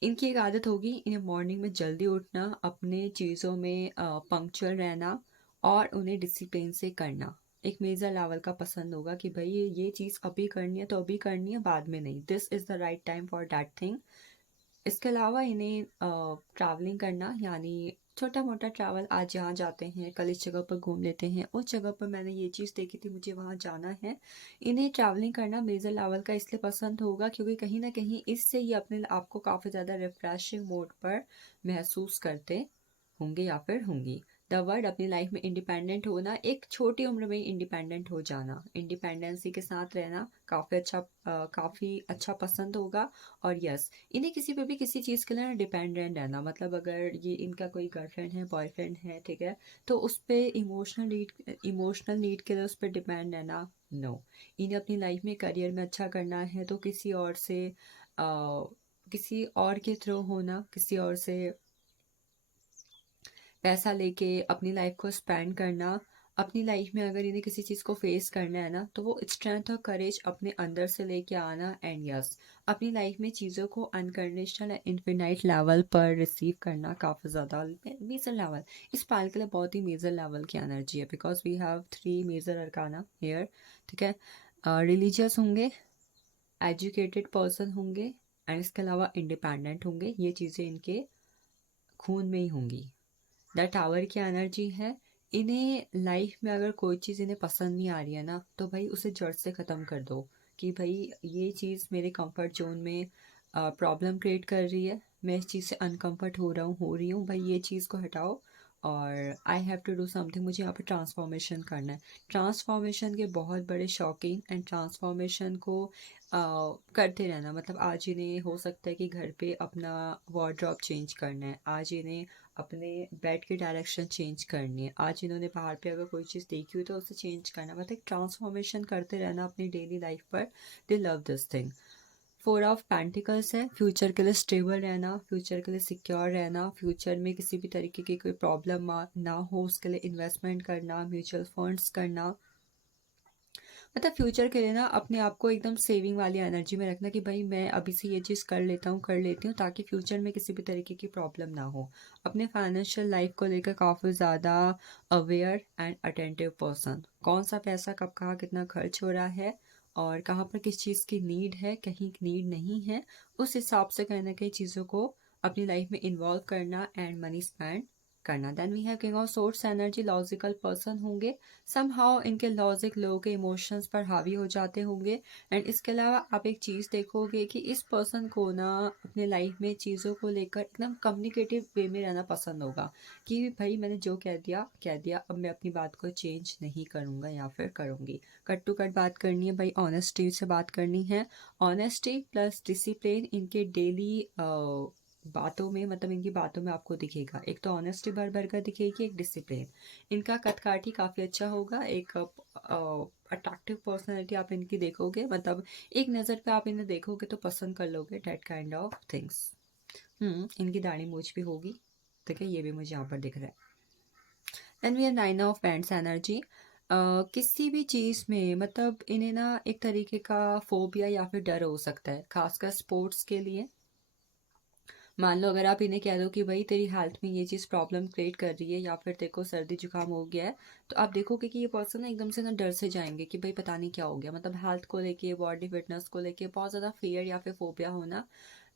इनकी एक आदत होगी, इन्हें मॉर्निंग में जल्दी उठना, अपने चीज़ों में पंक्चुअल रहना और उन्हें डिसिप्लिन से करना एक मेजर लेवल का पसंद होगा कि भाई ये चीज़ अभी करनी है तो अभी करनी है, बाद में नहीं. This is the right time for that thing. इसके अलावा इन्हें ट्रैवलिंग करना, यानी छोटा मोटा ट्रैवल, आज यहाँ जाते हैं, कल इस जगह पर घूम लेते हैं, उस जगह पर मैंने ये चीज़ देखी थी, मुझे वहाँ जाना है. इन्हें ट्रैवलिंग करना मेजर लेवल का इसलिए पसंद होगा क्योंकि कहीं ना कहीं इससे ये अपने आप को काफ़ी ज़्यादा रिफ्रेशिंग मोड पर महसूस करते होंगे या फिर होंगी. द वर्ड, अपनी लाइफ में इंडिपेंडेंट होना, एक छोटी उम्र में इंडिपेंडेंट हो जाना, इंडिपेंडेंसी के साथ रहना काफ़ी अच्छा पसंद होगा. और यस, इन्हें किसी पे भी किसी चीज़ के लिए डिपेंडेंट रहना, मतलब अगर ये इनका कोई गर्लफ्रेंड है, बॉयफ्रेंड है, ठीक है, तो उस पर इमोशनल नीड के लिए उस पर डिपेंड रहना, नो. इन्हें अपनी लाइफ में करियर में अच्छा करना है तो किसी और से किसी और के थ्रू होना, किसी और से पैसा लेके अपनी लाइफ को स्पेंड करना, अपनी लाइफ में अगर इन्हें किसी चीज़ को फेस करना है ना, तो वो स्ट्रेंथ और करेज अपने अंदर से लेके आना. एंड यस, अपनी लाइफ में चीज़ों को अनकंडीशनल एंड इन्फिनाइट लेवल पर रिसीव करना काफ़ी ज़्यादा मेजर लेवल. इस पाल के लिए बहुत ही मेजर लेवल की एनर्जी है, because we have 3 major arcana here, ठीक है. रिलीजियस होंगे, एजुकेटेड पर्सन होंगे एंड इसके अलावा इंडिपेंडेंट होंगे. ये चीज़ें इनके खून में ही होंगी. द टावर की एनर्जी है, इन्हें लाइफ में अगर कोई चीज़ इन्हें पसंद नहीं आ रही है ना, तो भाई उसे जड़ से ख़त्म कर दो कि भाई ये चीज़ मेरे कंफर्ट जोन में प्रॉब्लम क्रिएट कर रही है, मैं इस चीज़ से अनकंफर्ट हो रही हूँ भाई, ये चीज़ को हटाओ और I have to do something, मुझे यहाँ पे ट्रांसफॉर्मेशन करना है। ट्रांसफॉर्मेशन के बहुत बड़े शौकीन एंड ट्रांसफॉर्मेशन को करते रहना, मतलब आज इन्हें हो सकता है कि घर पे अपना वार्डरोब चेंज करना है, आज इन्हें अपने बेड की डायरेक्शन चेंज करनी है, आज इन्होंने बाहर पे अगर कोई चीज़ देखी हुई तो उसे चेंज करना, मतलब ट्रांसफॉर्मेशन करते रहना अपनी डेली लाइफ पर। दे love this thing. Four of pentacles है, फ्यूचर के लिए स्टेबल रहना, फ्यूचर के लिए सिक्योर रहना, फ्यूचर में किसी भी तरीके की कोई प्रॉब्लम ना हो उसके लिए इन्वेस्टमेंट करना, म्यूचुअल फंड्स करना, मतलब फ्यूचर के लिए ना अपने आप को एकदम सेविंग वाली एनर्जी में रखना कि भाई मैं अभी से ये चीज़ कर लेती हूँ ताकि फ्यूचर में किसी भी तरीके की प्रॉब्लम ना हो। अपने फाइनेंशियल लाइफ को लेकर काफ़ी ज़्यादा अवेयर एंड अटेंटिव पर्सन, कौन सा पैसा कब कहाँ कितना खर्च हो रहा है और कहाँ पर किस चीज़ की नीड है, कहीं नीड नहीं है, उस हिसाब से कहीं ना कहीं चीज़ों को अपनी लाइफ में इन्वॉल्व करना एंड मनी स्पेंड करना। Then we have king of swords energy, logical person होंगे, समहाउ इनके लॉजिक लोगों के इमोशंस पर हावी हो जाते होंगे। एंड इसके अलावा आप एक चीज़ देखोगे कि इस पर्सन को ना अपने लाइफ में चीज़ों को लेकर एकदम कम्युनिकेटिव वे में रहना पसंद होगा कि भाई मैंने जो कह दिया, अब मैं अपनी बात को चेंज नहीं करूँगा या फिर करूँगी। कट टू कट बात करनी है भाई, ऑनेस्टी से बात करनी है। ऑनेस्टी प्लस डिसिप्लिन इनके डेली बातों में, मतलब इनकी बातों में आपको दिखेगा, एक तो ऑनेस्टी भर भर कर दिखेगी, एक डिसिप्लिन। इनका कद-काठी काफ़ी अच्छा होगा, एक अट्रैक्टिव पर्सनैलिटी आप इनकी देखोगे, मतलब एक नज़र पे आप इन्हें देखोगे तो पसंद कर लोगे, डैट काइंड ऑफ थिंग्स। इनकी दाढ़ी मूछ भी होगी, ठीक है, ये भी मुझे यहाँ पर दिख रहा है। Then we are nine of pentacles energy. किसी भी चीज़ में मतलब इन्हें ना एक तरीके का फोबिया या फिर डर हो सकता है, खासकर स्पोर्ट्स के लिए। मान लो अगर आप इन्हें कह दो कि भाई तेरी हेल्थ में ये चीज़ प्रॉब्लम क्रिएट कर रही है या फिर तेरे को सर्दी जुकाम हो गया है, तो आप देखोगे कि ये पर्सन ना एकदम से ना डर से जाएंगे कि भाई पता नहीं क्या हो गया, मतलब हेल्थ को लेके, बॉडी फिटनेस को लेके बहुत ज़्यादा फियर या फिर फोबिया होना।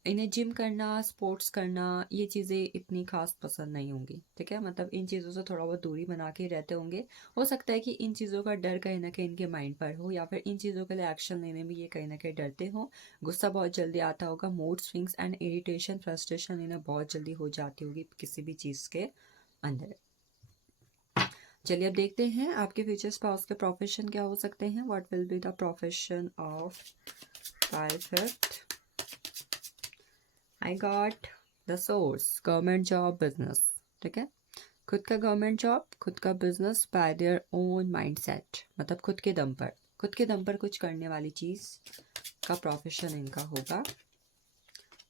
इन्हें जिम करना, स्पोर्ट्स करना, ये चीज़ें इतनी खास पसंद नहीं होंगी, ठीक है, मतलब इन चीज़ों से थोड़ा बहुत दूरी बना के रहते होंगे। हो सकता है कि इन चीज़ों का डर कहीं ना कहीं इनके माइंड पर हो या फिर इन चीज़ों के लिए एक्शन लेने में ये कहीं ना कहीं डरते हो। गुस्सा बहुत जल्दी आता होगा, mood swings and irritation, frustration इन्हें बहुत जल्दी हो जाती होगी किसी भी चीज़ के अंदर। चलिए अब देखते हैं आपके फ्यूचर स्पाउस के प्रोफेशन क्या हो सकते हैं। What will be the profession of pilot. I got the source, government job, business, ठीक है, खुद का गवर्नमेंट जॉब, खुद का business by their own mindset, मतलब खुद के दम पर कुछ करने वाली चीज़ का प्रोफेशन इनका होगा।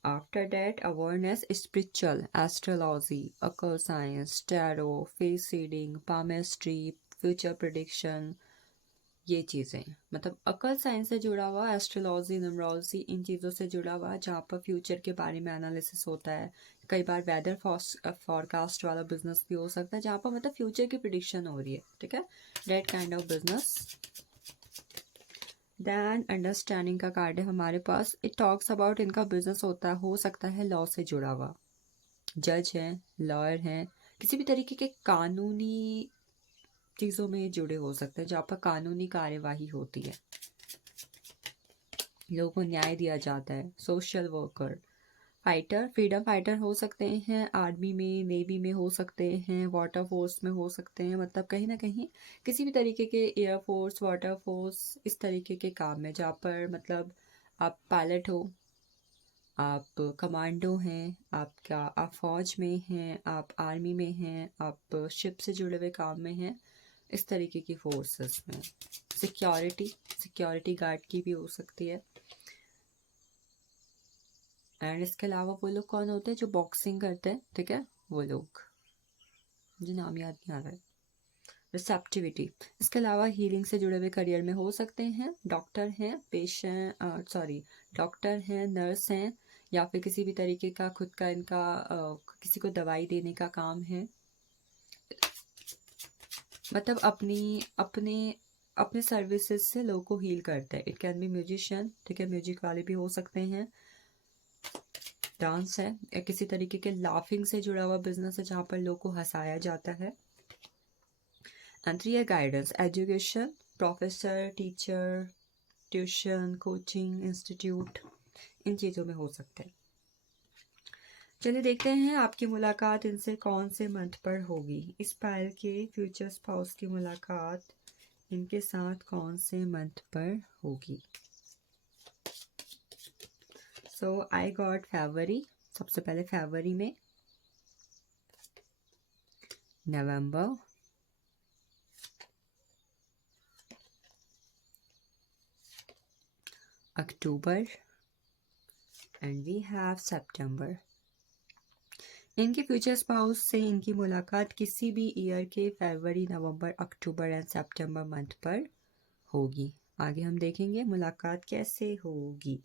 After that awareness, spiritual, astrology, occult science, tarot, face reading, palmistry, future prediction, ये चीज़ें, मतलब अकल साइंस से जुड़ा हुआ, एस्ट्रोलॉजी, न्यूमरोलॉजी, इन चीज़ों से जुड़ा हुआ जहाँ पर फ्यूचर के बारे में एनालिसिस होता है। कई बार वेदर फॉरकास्ट वाला बिजनेस भी हो सकता है जहाँ पर मतलब फ्यूचर की प्रिडिक्शन हो रही है, ठीक है, that kind of business. Then understanding का कार्ड है हमारे पास, इट टॉक्स अबाउट इनका बिजनेस हो सकता है लॉ से जुड़ा हुआ, जज हैं, लॉयर हैं, किसी भी तरीके के कानूनी चीज़ों में जुड़े हो सकते हैं जहाँ पर कानूनी कार्यवाही होती है, लोगों को न्याय दिया जाता है। Social worker, fighter, freedom fighter हो सकते हैं, आर्मी में, नेवी में हो सकते हैं, वाटर फोर्स में हो सकते हैं, मतलब कहीं ना कहीं किसी भी तरीके के एयरफोर्स, वाटर फोर्स, इस तरीके के काम में जहाँ पर मतलब आप पायलट हो, आप कमांडो हैं, आप फौज में हैं, आप आर्मी में हैं, आप शिप से जुड़े हुए काम में हैं, इस तरीके की फोर्सेस में। सिक्योरिटी गार्ड की भी हो सकती है। एंड इसके अलावा वो लोग कौन होते हैं जो बॉक्सिंग करते हैं, ठीक है, वो लोग, मुझे नाम याद नहीं आ रहा है। रिसेप्टिविटी, इसके अलावा हीलिंग से जुड़े हुए करियर में हो सकते हैं, डॉक्टर हैं, डॉक्टर हैं, नर्स हैं, या फिर किसी भी तरीके का खुद का इनका किसी को दवाई देने का काम है, मतलब अपने सर्विसेज से लोगों को हील करते हैं। इट कैन बी म्यूजिशियन, ठीक है, म्यूजिक वाले भी हो सकते हैं। डांस है, या किसी तरीके के लाफिंग से जुड़ा हुआ बिजनेस है जहाँ पर लोगों को हंसाया जाता है। एंड 3 है guidance, education, professor, teacher, tuition, coaching, institute, इन चीज़ों में हो सकते हैं। चलिए देखते हैं आपकी मुलाकात इनसे कौन से मंथ पर होगी। इस पायल के फ्यूचर स्पाउस की मुलाकात इनके साथ कौन से मंथ पर होगी। सो आई गॉट फरवरी, सबसे पहले फरवरी में, नवंबर, अक्टूबर एंड वी हैव सितंबर। इनके फ्यूचर स्पाउस से इनकी मुलाकात किसी भी ईयर के फरवरी, नवंबर, अक्टूबर एंड सितंबर मंथ पर होगी। आगे हम देखेंगे मुलाकात कैसे होगी।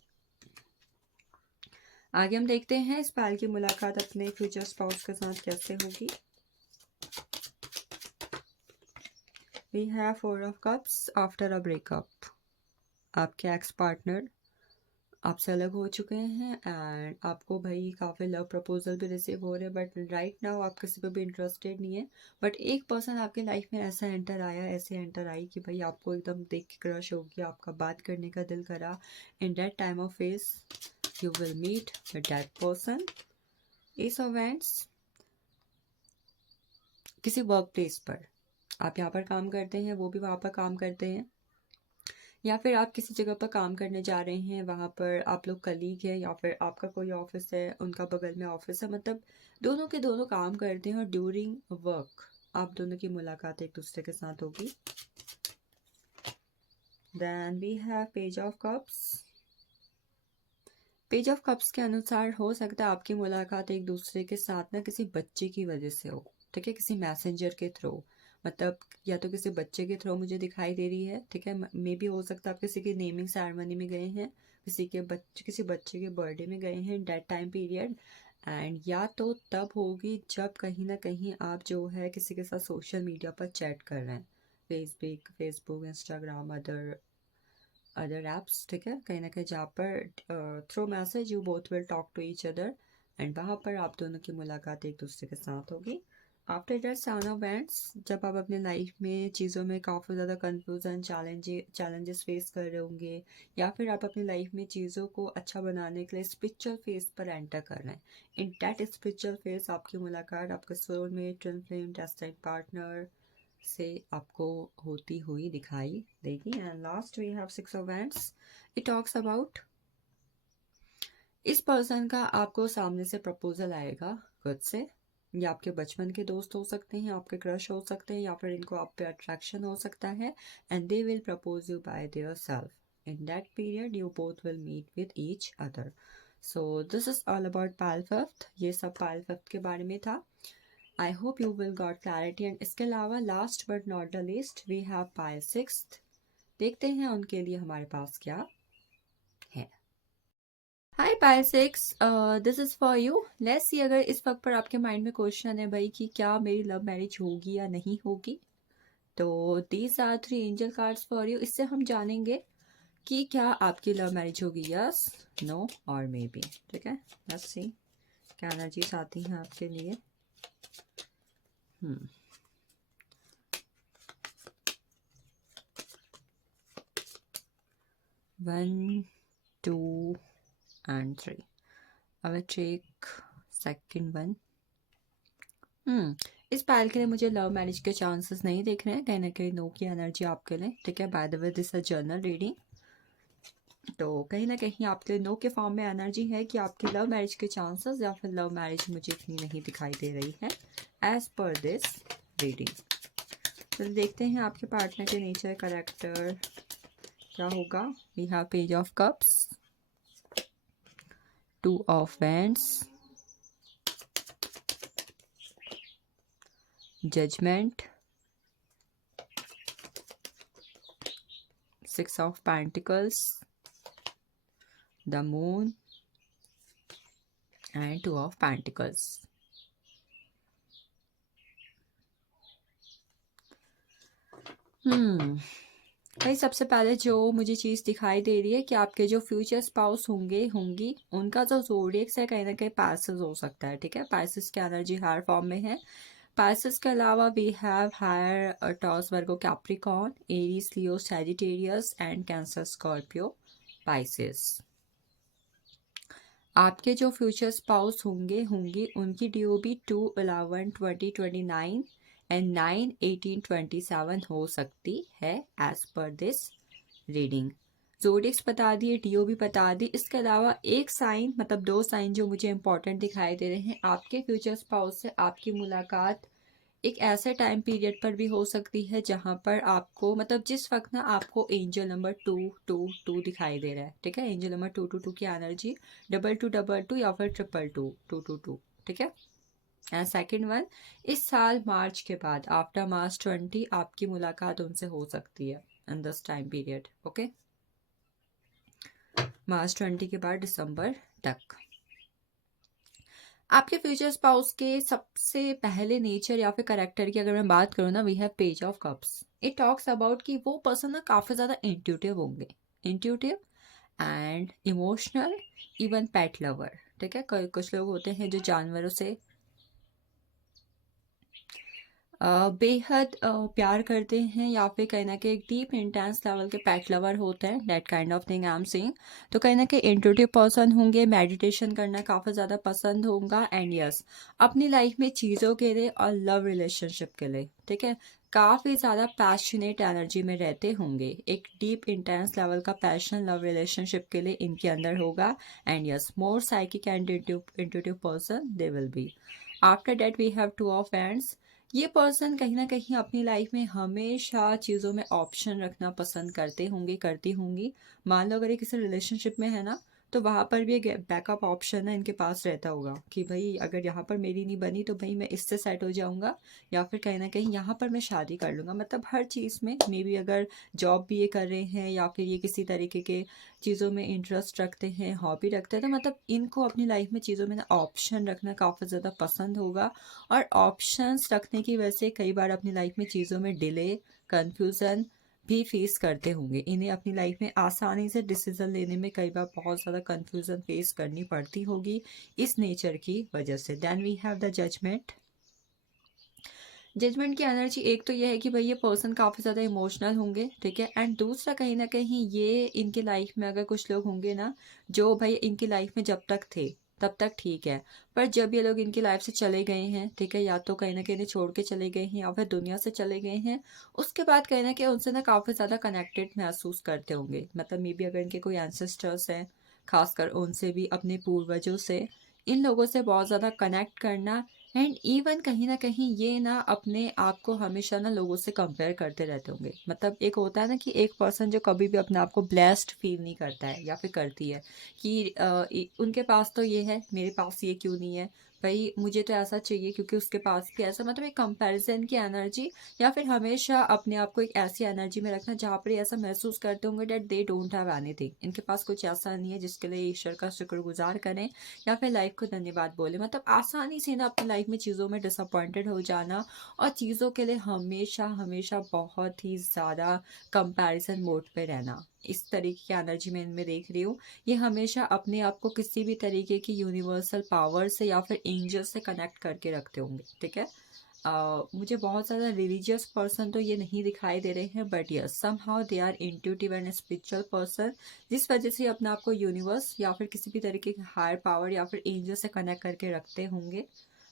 आगे हम देखते हैं इस पायल की मुलाकात अपने फ्यूचर स्पाउस के साथ कैसे होगी। We have 4 of cups, after a breakup. आपके एक्स पार्टनर आपसे अलग हो चुके हैं एंड आपको भाई काफ़ी लव प्रपोजल भी रिसीव हो रहे हैं, बट राइट नाउ आप किसी पे भी इंटरेस्टेड नहीं है। बट एक पर्सन आपके लाइफ में ऐसा एंटर आया, ऐसे एंटर आई कि भाई आपको एकदम देख के क्रश हो गया, आपका बात करने का दिल करा। In that time of phase you will meet with that person. Ace of wands, किसी वर्क प्लेस पर आप यहाँ पर काम करते हैं, वो भी वहाँ पर काम करते हैं, या फिर आप किसी जगह पर काम करने जा रहे हैं, वहाँ पर आप लोग कलीग हैं, या फिर आपका कोई ऑफिस है, उनका बगल में ऑफिस है, मतलब दोनों के दोनों काम करते हैं और ड्यूरिंग वर्क आप दोनों की मुलाकात एक दूसरे के साथ होगी। Then we have page of cups. Page of cups के अनुसार हो सकता है आपकी मुलाकात एक दूसरे के साथ ना किसी बच्चे की वजह से हो, ठीक है, किसी मैसेंजर के थ्रू, मतलब या तो किसी बच्चे के थ्रू मुझे दिखाई दे रही है, ठीक है। मे भी हो सकता है आप किसी की नेमिंग सेरेमनी में गए हैं, किसी बच्चे के बर्थडे में गए हैं डेट टाइम पीरियड, एंड या तो तब होगी जब कहीं ना कहीं आप जो है किसी के साथ सोशल मीडिया पर चैट कर रहे हैं, फेसबुक, इंस्टाग्राम, अदर ऐप्स, ठीक है, कहीं ना कहीं जहाँ पर through message you both will talk to each other and वहाँ पर आप दोनों की मुलाकात एक दूसरे के साथ होगी। After that son of events, जब आप अपने लाइफ में चीज़ों में काफ़ी ज़्यादा कंफ्यूजन, चैलेंजेस फेस कर रहे होंगे, या फिर आप अपनी लाइफ में चीज़ों को अच्छा बनाने के लिए स्पिरिचुअल फेज पर एंटर कर रहे हैं। इन दैट स्पिरिचुअल फेज आपकी मुलाकात आपके soulmate, twin flame, destiny partner से आपको होती हुई दिखाई देगी। And last we have 6 of wands. It talks about इस पर्सन का आपको सामने से प्रपोजल आएगा खुद से, या आपके बचपन के दोस्त हो सकते हैं, आपके क्रश हो सकते हैं, या फिर इनको आप पे अट्रैक्शन हो सकता है, and they will propose you by their self. In that period you both will meet with each other. So this is all about pile fifth. ये सब पायल फिफ्थ के बारे में था। I hope you will got clarity. And इसके अलावा last but not the least we have pile sixth. देखते हैं उनके लिए हमारे पास क्या है। Hi pile six, this is for you. Let's see अगर इस वक्त पर आपके माइंड में क्वेश्चन है भाई कि क्या मेरी लव मैरिज होगी या नहीं होगी, तो these are 3 angel cards for you. इससे हम जानेंगे कि क्या आपकी लव मैरिज होगी, यस, नो और मे बी, ठीक है। लेट्स सी क्या एनर्जीज आती हैं आपके लिए। 1, 2 and 3. I will take second one. इस पायल के लिए मुझे लव मैरिज के चांसेस नहीं दिख रहे हैं, कहीं ना कहीं नो की एनर्जी आपके लिए, ठीक है। By the way this a journal reading, तो कहीं ना कहीं आपके लिए नो के फॉर्म में एनर्जी है कि आपकी लव मैरिज के चांसेस या फिर लव मैरिज मुझे इतनी नहीं दिखाई दे रही है एज पर दिस रीडिंग। तो देखते हैं आपके पार्टनर के नेचर, करेक्टर क्या होगा। We have page of cups, 2 of wands, judgement, 6 of Pentacles, the Moon and 2 of Pentacles. भाई सबसे पहले जो मुझे चीज़ दिखाई दे रही है कि आपके जो फ्यूचर स्पाउस होंगी उनका जो ज़ोडिएक्स है कहीं ना कहीं पाइसेस हो सकता है, ठीक है। पाइसेस की एनर्जी हर फॉर्म में है, पाइसेस के अलावा we have here Taurus Virgo Capricorn Aries Leo Sagittarius and Cancer Scorpio Pisces. आपके जो फ्यूचर स्पाउस होंगे उनकी DOB 2/11/2029 एंड 9/18/27 हो सकती है एज पर दिस रीडिंग। जोडिक्स बता दिए, DOB बता दी। इसके अलावा एक साइन मतलब 2 साइन जो मुझे इंपॉर्टेंट दिखाई दे रहे हैं, आपके फ्यूचर स्पाउस से आपकी मुलाकात एक ऐसे टाइम पीरियड पर भी हो सकती है जहां पर आपको मतलब जिस वक्त ना आपको एंजल नंबर 222 दिखाई दे रहा है, ठीक है। एंजल नंबर 222 की एनर्जी 2222 या फिर 222 ठीक है। एंड सेकेंड वन, इस साल मार्च के बाद आफ्टर मार्च 20 आपकी मुलाकात उनसे हो सकती है in this time period, okay. मार्च 20 के बाद दिसंबर तक। आपके फ्यूचर स्पाउस के सबसे पहले नेचर या फिर करेक्टर की अगर मैं बात करूँ ना, we have page of cups. It talks about कि वो पर्सन ना काफ़ी ज़्यादा इंट्यूटिव होंगे, intuitive and emotional, even pet lover, ठीक है। कुछ लोग होते हैं जो जानवरों से बेहद प्यार करते हैं या फिर कहीं ना कहीं डीप इंटेंस लेवल के पेट लवर होते हैं, that kind of thing I am saying. तो कहीं ना कहीं इंट्यूटिव पर्सन होंगे, मेडिटेशन करना काफ़ी ज़्यादा पसंद होगा एंड यस अपनी लाइफ में चीज़ों के लिए और लव रिलेशनशिप के लिए, ठीक है, काफ़ी ज़्यादा पैशनेट एनर्जी में रहते होंगे। एक डीप इंटेंस लेवल का पैशन लव रिलेशनशिप के लिए इनके अंदर होगा and yes more psychic and intuitive person they will be. After that we have two of wands. ये पर्सन कहीं ना कहीं अपनी लाइफ में हमेशा चीज़ों में ऑप्शन रखना पसंद करते होंगे, करती होंगी। मान लो अगर ये किसी रिलेशनशिप में है ना, तो वहाँ पर भी एक बैकअप ऑप्शन है इनके पास रहता होगा कि भाई अगर यहाँ पर मेरी नहीं बनी तो भाई मैं इससे सेट हो जाऊँगा या फिर कहीं ना कहीं यहाँ पर मैं शादी कर लूँगा। मतलब हर चीज़ में मे बी अगर जॉब भी ये कर रहे हैं या फिर ये किसी तरीके के चीज़ों में इंटरेस्ट रखते हैं, हॉबी रखते हैं, तो मतलब इनको अपनी लाइफ में चीज़ों में ना ऑप्शन रखना काफ़ी ज़्यादा पसंद होगा। और ऑप्शंस रखने की वजह से कई बार अपनी लाइफ में चीज़ों में डिले, कंफ्यूजन भी फेस करते होंगे। इन्हें अपनी लाइफ में आसानी से डिसीजन लेने में कई बार बहुत ज़्यादा कंफ्यूजन फेस करनी पड़ती होगी इस नेचर की वजह से। Then we have the judgement. Judgement की एनर्जी एक तो ये है कि भाई ये पर्सन काफ़ी ज़्यादा इमोशनल होंगे, ठीक है। एंड दूसरा कहीं ना कहीं ये इनके लाइफ में अगर कुछ लोग होंगे ना जो भाई इनकी लाइफ में जब तक थे तब तक ठीक है, पर जब ये लोग इनकी लाइफ से चले गए हैं, ठीक है, या तो कहीं ना कहीं इन्हें छोड़ के चले गए हैं या फिर दुनिया से चले गए हैं, उसके बाद कहीं ना कहीं उनसे ना काफ़ी ज़्यादा कनेक्टेड महसूस करते होंगे। मतलब मे बी अगर इनके कोई एंसेस्टर्स हैं, खासकर उनसे भी, अपने पूर्वजों से, इन लोगों से बहुत ज़्यादा कनेक्ट करना। एंड इवन कहीं ना कहीं ये ना अपने आप को हमेशा ना लोगों से कंपेयर करते रहते होंगे। मतलब एक होता है ना कि एक पर्सन जो कभी भी अपने आप को ब्लेस्ड फील नहीं करता है या फिर करती है कि उनके पास तो ये है, मेरे पास ये क्यों नहीं है, भाई मुझे तो ऐसा चाहिए क्योंकि उसके पास भी ऐसा। मतलब एक कंपैरिजन की एनर्जी या फिर हमेशा अपने आप को एक ऐसी एनर्जी में रखना जहाँ पर ये ऐसा महसूस करते होंगे that they don't have anything, इनके पास कुछ ऐसा नहीं है जिसके लिए ईश्वर का शुक्रगुजार करें या फिर लाइफ को धन्यवाद बोले। मतलब आसानी से ना अपनी लाइफ में चीज़ों में डिसअपॉइंटेड हो जाना और चीज़ों के लिए हमेशा हमेशा बहुत ही ज़्यादा कंपैरिजन मोड पे रहना, इस तरीके की एनर्जी में इनमें देख रही हूँ। ये हमेशा अपने आप को किसी भी तरीके की यूनिवर्सल पावर से या फिर एंजल से कनेक्ट करके रखते होंगे, ठीक है। मुझे बहुत ज़्यादा रिलीजियस पर्सन तो ये नहीं दिखाई दे रहे हैं, but yes somehow they are intuitive and spiritual person, जिस वजह से अपने आप को यूनिवर्स या फिर किसी भी तरीके की हायर पावर या फिर एंजल से कनेक्ट करके रखते होंगे।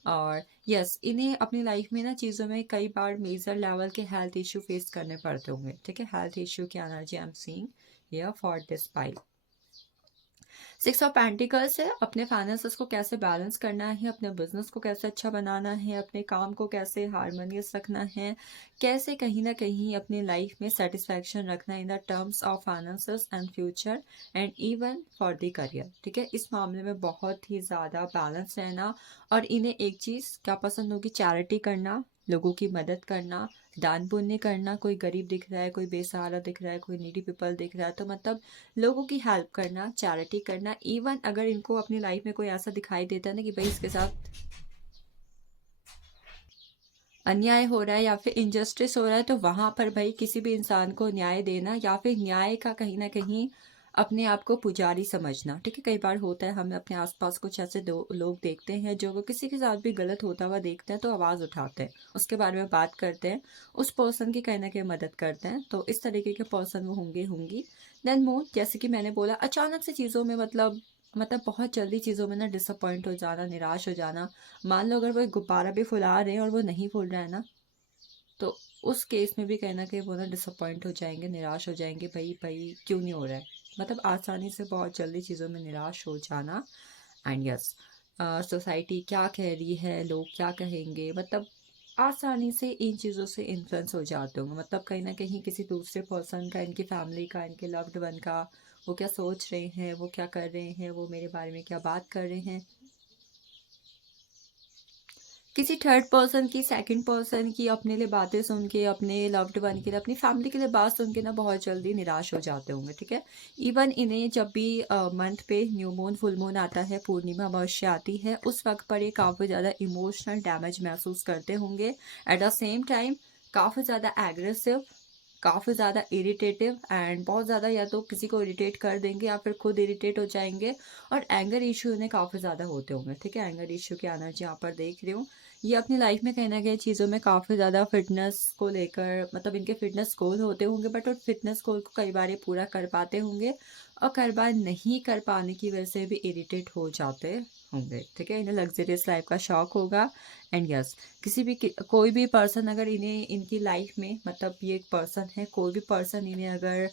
और यस इन्हें अपनी लाइफ में ना चीज़ों में कई बार मेजर लेवल के हेल्थ इशू फेस करने पड़ते होंगे, ठीक है। हेल्थ इशू की energy I am seeing here for this pile. 6 of pentacles है, अपने फाइनेंसेस को कैसे बैलेंस करना है, अपने बिजनेस को कैसे अच्छा बनाना है, अपने काम को कैसे हारमोनियस रखना है, कैसे कहीं ना कहीं अपनी लाइफ में सेटिस्फैक्शन रखना in the terms of finances and future and even for the career, ठीक है। इस मामले में बहुत ही ज़्यादा बैलेंस रहना। और इन्हें एक चीज़ क्या पसंद होगी, चैरिटी करना, लोगों की मदद करना, दान पुण्य करना। कोई गरीब दिख रहा है, कोई बेसहारा दिख रहा है, कोई नीडी पीपल दिख रहा है, तो मतलब लोगों की हेल्प करना, चैरिटी करना। इवन अगर इनको अपनी लाइफ में कोई ऐसा दिखाई देता है ना कि भाई इसके साथ अन्याय हो रहा है या फिर इनजस्टिस हो रहा है, तो वहां पर भाई किसी भी इंसान को न्याय देना या फिर न्याय का कहीं ना कहीं अपने आप को पुजारी समझना, ठीक है। कई बार होता है हमें अपने आसपास कुछ ऐसे दो लोग देखते हैं जो अगर किसी के साथ भी गलत होता हुआ देखते हैं तो आवाज़ उठाते हैं, उसके बारे में बात करते हैं, उस पर्सन की कहीं ना कहीं मदद करते हैं। तो इस तरीके के पर्सन वो होंगे होंगी। देन मोर, जैसे कि मैंने बोला, अचानक से चीज़ों में मतलब बहुत जल्दी चीज़ों में ना डिसअपॉइंट हो जाना, निराश हो जाना। मान लो अगर वो एक गुब्बारा भी फुला रहे हैं और वो नहीं फूल रहा है ना, तो उस केस में भी कहीं न कहीं वो ना डिसअपॉइंट हो जाएँगे, निराश हो जाएँगे, भई भई क्यों नहीं हो रहा है? मतलब आसानी से बहुत जल्दी चीज़ों में निराश हो जाना। एंड यस, सोसाइटी क्या कह रही है, लोग क्या कहेंगे, मतलब आसानी से इन चीज़ों से इन्फ्लुएंस हो जाते होंगे। मतलब कहीं न कहीं किसी दूसरे पर्सन का, इनकी फैमिली का, इनके लव्ड वन का, वो क्या सोच रहे हैं, वो क्या कर रहे हैं, वो मेरे बारे में क्या बात कर रहे हैं, किसी थर्ड पर्सन की, सेकंड पर्सन की अपने लिए बातें सुन के, अपने लव्ड वन के लिए, अपनी फैमिली के लिए बात सुन के ना बहुत जल्दी निराश हो जाते होंगे, ठीक है। इवन इन्हें जब भी मंथ पे न्यू मून, फुल मून आता है, पूर्णिमा अमावस्या आती है, उस वक्त पर ये काफ़ी ज़्यादा इमोशनल डैमेज महसूस करते होंगे। एट द सेम टाइम काफ़ी ज़्यादा एग्रेसिव, काफ़ी ज़्यादा इरिटेटिव, एंड बहुत ज़्यादा या तो किसी को इरिटेट कर देंगे या फिर खुद इरिटेट हो जाएंगे। और एंगर इशू उन्हें काफ़ी ज़्यादा होते होंगे, ठीक है। एंगर इशू की एनर्जी यहाँ पर देख रही हूँ। ये अपनी लाइफ में कहीं न कहीं चीज़ों में काफ़ी ज़्यादा फ़िटनेस को लेकर, मतलब इनके फ़िटनेस गोल होते होंगे, बट उन फ़िटनेस गोल को कई बार ये पूरा कर पाते होंगे और कई बार नहीं कर पाने की वजह से भी इरिटेट हो जाते होंगे, ठीक है। इन्हें लग्ज़रियस लाइफ़ का शौक होगा। एंड यस, कोई भी पर्सन अगर इन्हें इनकी लाइफ में, मतलब ये एक पर्सन है, कोई भी पर्सन इन्हें अगर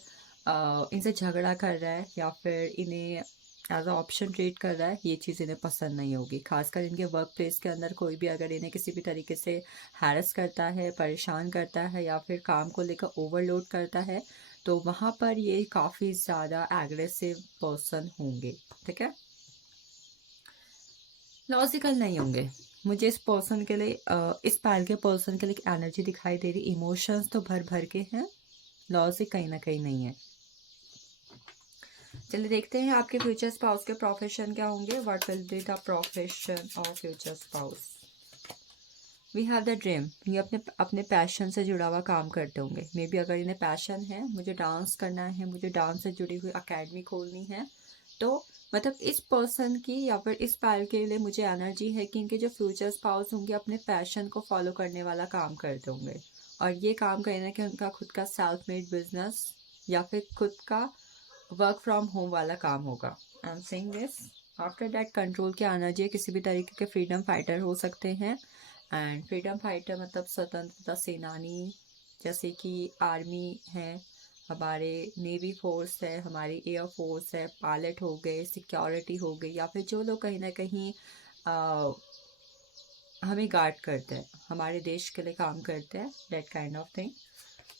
इनसे झगड़ा कर रहा है या फिर इन्हें एज अ ऑप्शन ट्रीट कर रहा है, ये चीज़ इन्हें पसंद नहीं होगी। खासकर इनके वर्क प्लेस के अंदर कोई भी अगर इन्हें किसी भी तरीके से हैरेस करता है, परेशान करता है या फिर काम को लेकर ओवरलोड करता है, तो वहाँ पर ये काफ़ी ज़्यादा एग्रेसिव पर्सन होंगे, ठीक है। लॉजिकल नहीं होंगे। मुझे इस पर्सन के लिए इस पैर के पर्सन के लिए एक एनर्जी दिखाई दे रही, इमोशंस तो भर भर के हैं, लॉजिक कहीं ना कहीं नहीं है। चलिए देखते हैं आपके फ्यूचर स्पाउस के प्रोफेशन क्या होंगे। What will be the profession of future spouse. We have the dream, ये अपने अपने पैशन से जुड़ा हुआ काम करते होंगे। मे बी अगर इन्हें पैशन है, मुझे डांस करना है, मुझे डांस से जुड़ी हुई अकेडमी खोलनी है, तो मतलब इस पर्सन की या फिर इस पैर के लिए मुझे एनर्जी है कि इनके जो फ्यूचर स्पाउस होंगे अपने पैशन को फॉलो करने वाला काम करते होंगे। और ये काम कहीं ना कहीं उनका खुद का सेल्फ मेड बिजनेस या फिर खुद का वर्क फ्रॉम होम वाला काम होगा। I am saying this. After that control की एनर्जी, किसी भी तरीके के फ्रीडम फाइटर हो सकते हैं। एंड फ्रीडम फाइटर मतलब स्वतंत्रता सेनानी, जैसे कि आर्मी है हमारे, नेवी फोर्स है हमारी, एयर फोर्स है, पायलट हो गए, सिक्योरिटी हो गई, या फिर जो लोग कहीं ना कहीं हमें गार्ड करते हैं, हमारे देश के लिए काम करते हैं, that kind of thing.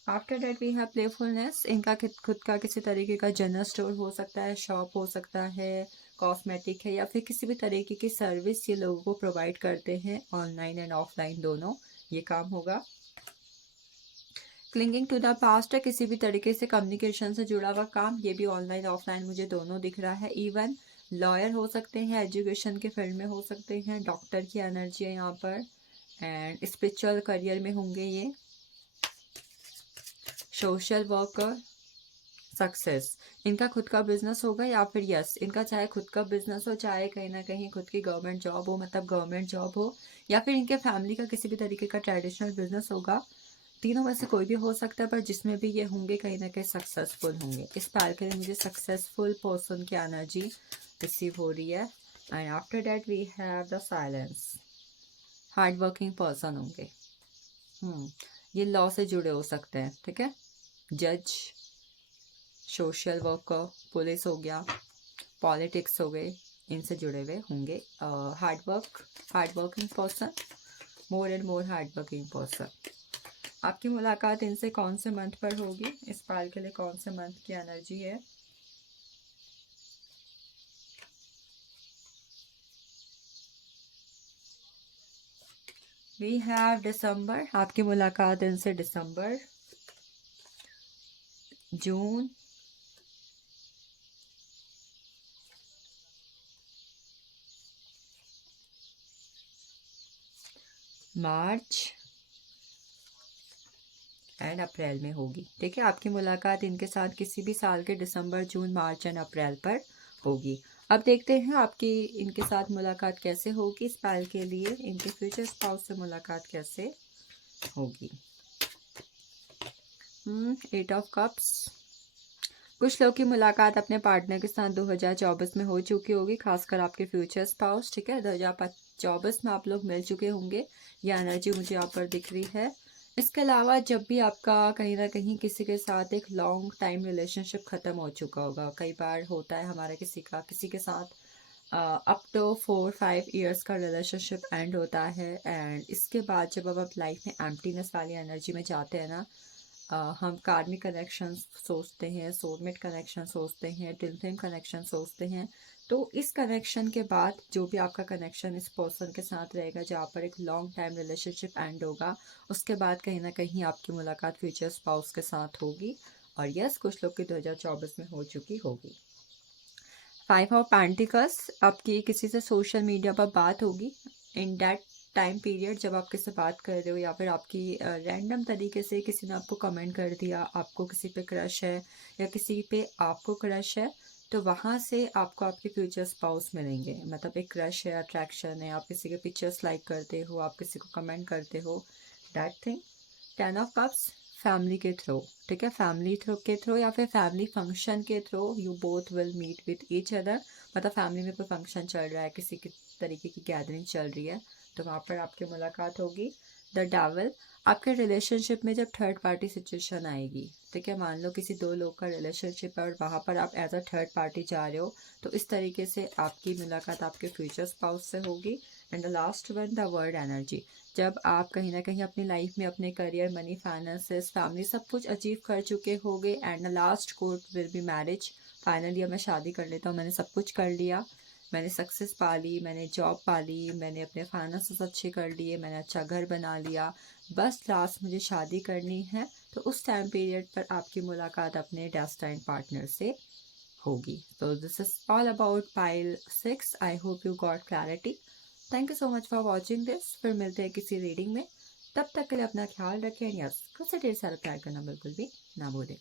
After that we have playfulness, इनका खुद का किसी तरीके का जनरल स्टोर हो सकता है, शॉप हो सकता है, कॉस्मेटिक है, या फिर किसी भी तरीके की सर्विस ये लोगों को प्रोवाइड करते हैं, ऑनलाइन एंड ऑफलाइन दोनों ये काम होगा। क्लिंगिंग टू द पास्ट है, किसी भी तरीके से कम्युनिकेशन से जुड़ा हुआ काम, ये भी ऑनलाइन ऑफलाइन मुझे दोनों दिख रहा है। इवन लॉयर हो सकते हैं, एजुकेशन के फील्ड में हो सकते हैं, डॉक्टर की एनर्जी है यहाँ पर, एंड स्पिरिचुअल करियर में होंगे ये, सोशल वर्कर, सक्सेस, इनका खुद का बिजनेस होगा, या फिर यस इनका चाहे खुद का बिजनेस हो, चाहे कहीं ना कहीं खुद की गवर्नमेंट जॉब हो, मतलब गवर्नमेंट जॉब हो, या फिर इनके फैमिली का किसी भी तरीके का ट्रेडिशनल बिजनेस होगा। तीनों में से कोई भी हो सकता है, पर जिसमें भी ये होंगे कहीं ना कहीं सक्सेसफुल होंगे। इस पैर के लिए मुझे सक्सेसफुल पर्सन की एनर्जी रिसीव हो रही है। And after that we have the silence, hard working person होंगे। ये लॉ से जुड़े हो सकते हैं, ठीक है। जज, सोशल वर्कर, पुलिस हो गया, पॉलिटिक्स हो गए, इनसे जुड़े हुए होंगे। Hard working person, more and more hard working person. आपकी मुलाकात इनसे कौन से मंथ पर होगी, इस पाल के लिए कौन से मंथ की एनर्जी है। वी हैव दिसंबर, आपकी मुलाकात इनसे दिसंबर, जून, मार्च एंड अप्रैल में होगी। ठीक है, आपकी मुलाकात इनके साथ किसी भी साल के दिसंबर, जून, मार्च एंड अप्रैल पर होगी। अब देखते हैं आपकी इनके साथ मुलाकात कैसे होगी। इस पल के लिए इनके फ्यूचर स्पाउस से मुलाकात कैसे होगी। 8 ऑफ कप्स। कुछ लोग की मुलाकात अपने पार्टनर के साथ 2024 में हो चुकी होगी, खासकर आपके फ्यूचर स्पाउस। ठीक है, 2024 में आप लोग मिल चुके होंगे, यह एनर्जी मुझे यहाँ पर दिख रही है। इसके अलावा जब भी आपका कहीं ना कहीं किसी के साथ एक लॉन्ग टाइम रिलेशनशिप ख़त्म हो चुका होगा, कई बार होता है हमारा किसी के साथ अप टू 4-5 ईयर्स का रिलेशनशिप एंड होता है, एंड इसके बाद जब अब आप लाइफ में एम्प्टीनेस वाली एनर्जी में जाते हैं ना, हम कार्मिक कनेक्शन सोचते हैं, सोलमेट कनेक्शन सोचते हैं, ट्विन फ्लेम कनेक्शन सोचते हैं। तो इस कनेक्शन के बाद जो भी आपका कनेक्शन इस पर्सन के साथ रहेगा, जहाँ पर एक लॉन्ग टाइम रिलेशनशिप एंड होगा, उसके बाद कहीं ना कहीं आपकी मुलाकात फ्यूचर स्पाउस के साथ होगी। और यस, कुछ लोग की 2024 में हो चुकी होगी। 5 ऑफ पेंटिकल्स। आपकी किसी से सोशल मीडिया पर बात होगी इन दैट टाइम पीरियड, जब आप किससे बात कर रहे हो, या फिर आपकी रैंडम तरीके से किसी ने आपको कमेंट कर दिया, आपको किसी पे क्रश है या किसी पे आपको क्रश है, तो वहाँ से आपको आपके फ्यूचर स्पाउस मिलेंगे। मतलब एक क्रश है, अट्रैक्शन है, आप किसी के पिक्चर्स लाइक करते हो, आप किसी को कमेंट करते हो, that thing. 10 of cups. Family के थ्रू। ठीक है, फैमिली थ्रू के थ्रू या फिर फैमिली फंक्शन के through you both will meet with each other. मतलब फैमिली में कोई फंक्शन चल रहा है, किसी की तरीके की गैदरिंग चल रही है, तो वहाँ पर आपकी मुलाकात होगी। The devil. आपके रिलेशनशिप में जब थर्ड पार्टी सिचुएशन आएगी, ठीक है, मान लो किसी दो लोग का रिलेशनशिप है और वहाँ पर आप एज अ थर्ड पार्टी जा रहे हो, तो इस तरीके से आपकी मुलाकात आपके फ्यूचर स्पाउस से होगी। And the last one, the word energy. जब आप कहीं ना कहीं अपनी लाइफ में अपने करियर, मनी, फाइनेंसेस, फैमिली सब कुछ अचीव कर चुके होंगे, and the last court will be marriage. Finally अब मैं शादी कर लेता हूँ, मैंने सब कुछ कर लिया, मैंने सक्सेस पा ली, मैंने जॉब पा ली, मैंने अपने फाइनेंसेस अच्छे कर लिए, मैंने अच्छा घर बना लिया, बस लास्ट मुझे शादी करनी है। तो उस टाइम पीरियड पर आपकी मुलाकात अपने डेस्टाइन पार्टनर से होगी। तो this is all about pile 6। I hope you got clarity. Thank you so much for watching this. फिर मिलते हैं किसी रीडिंग में, तब तक के लिए अपना ख्याल रखें। यस, खुद से ढेर सारा प्यार करना बिल्कुल भी ना भूलें।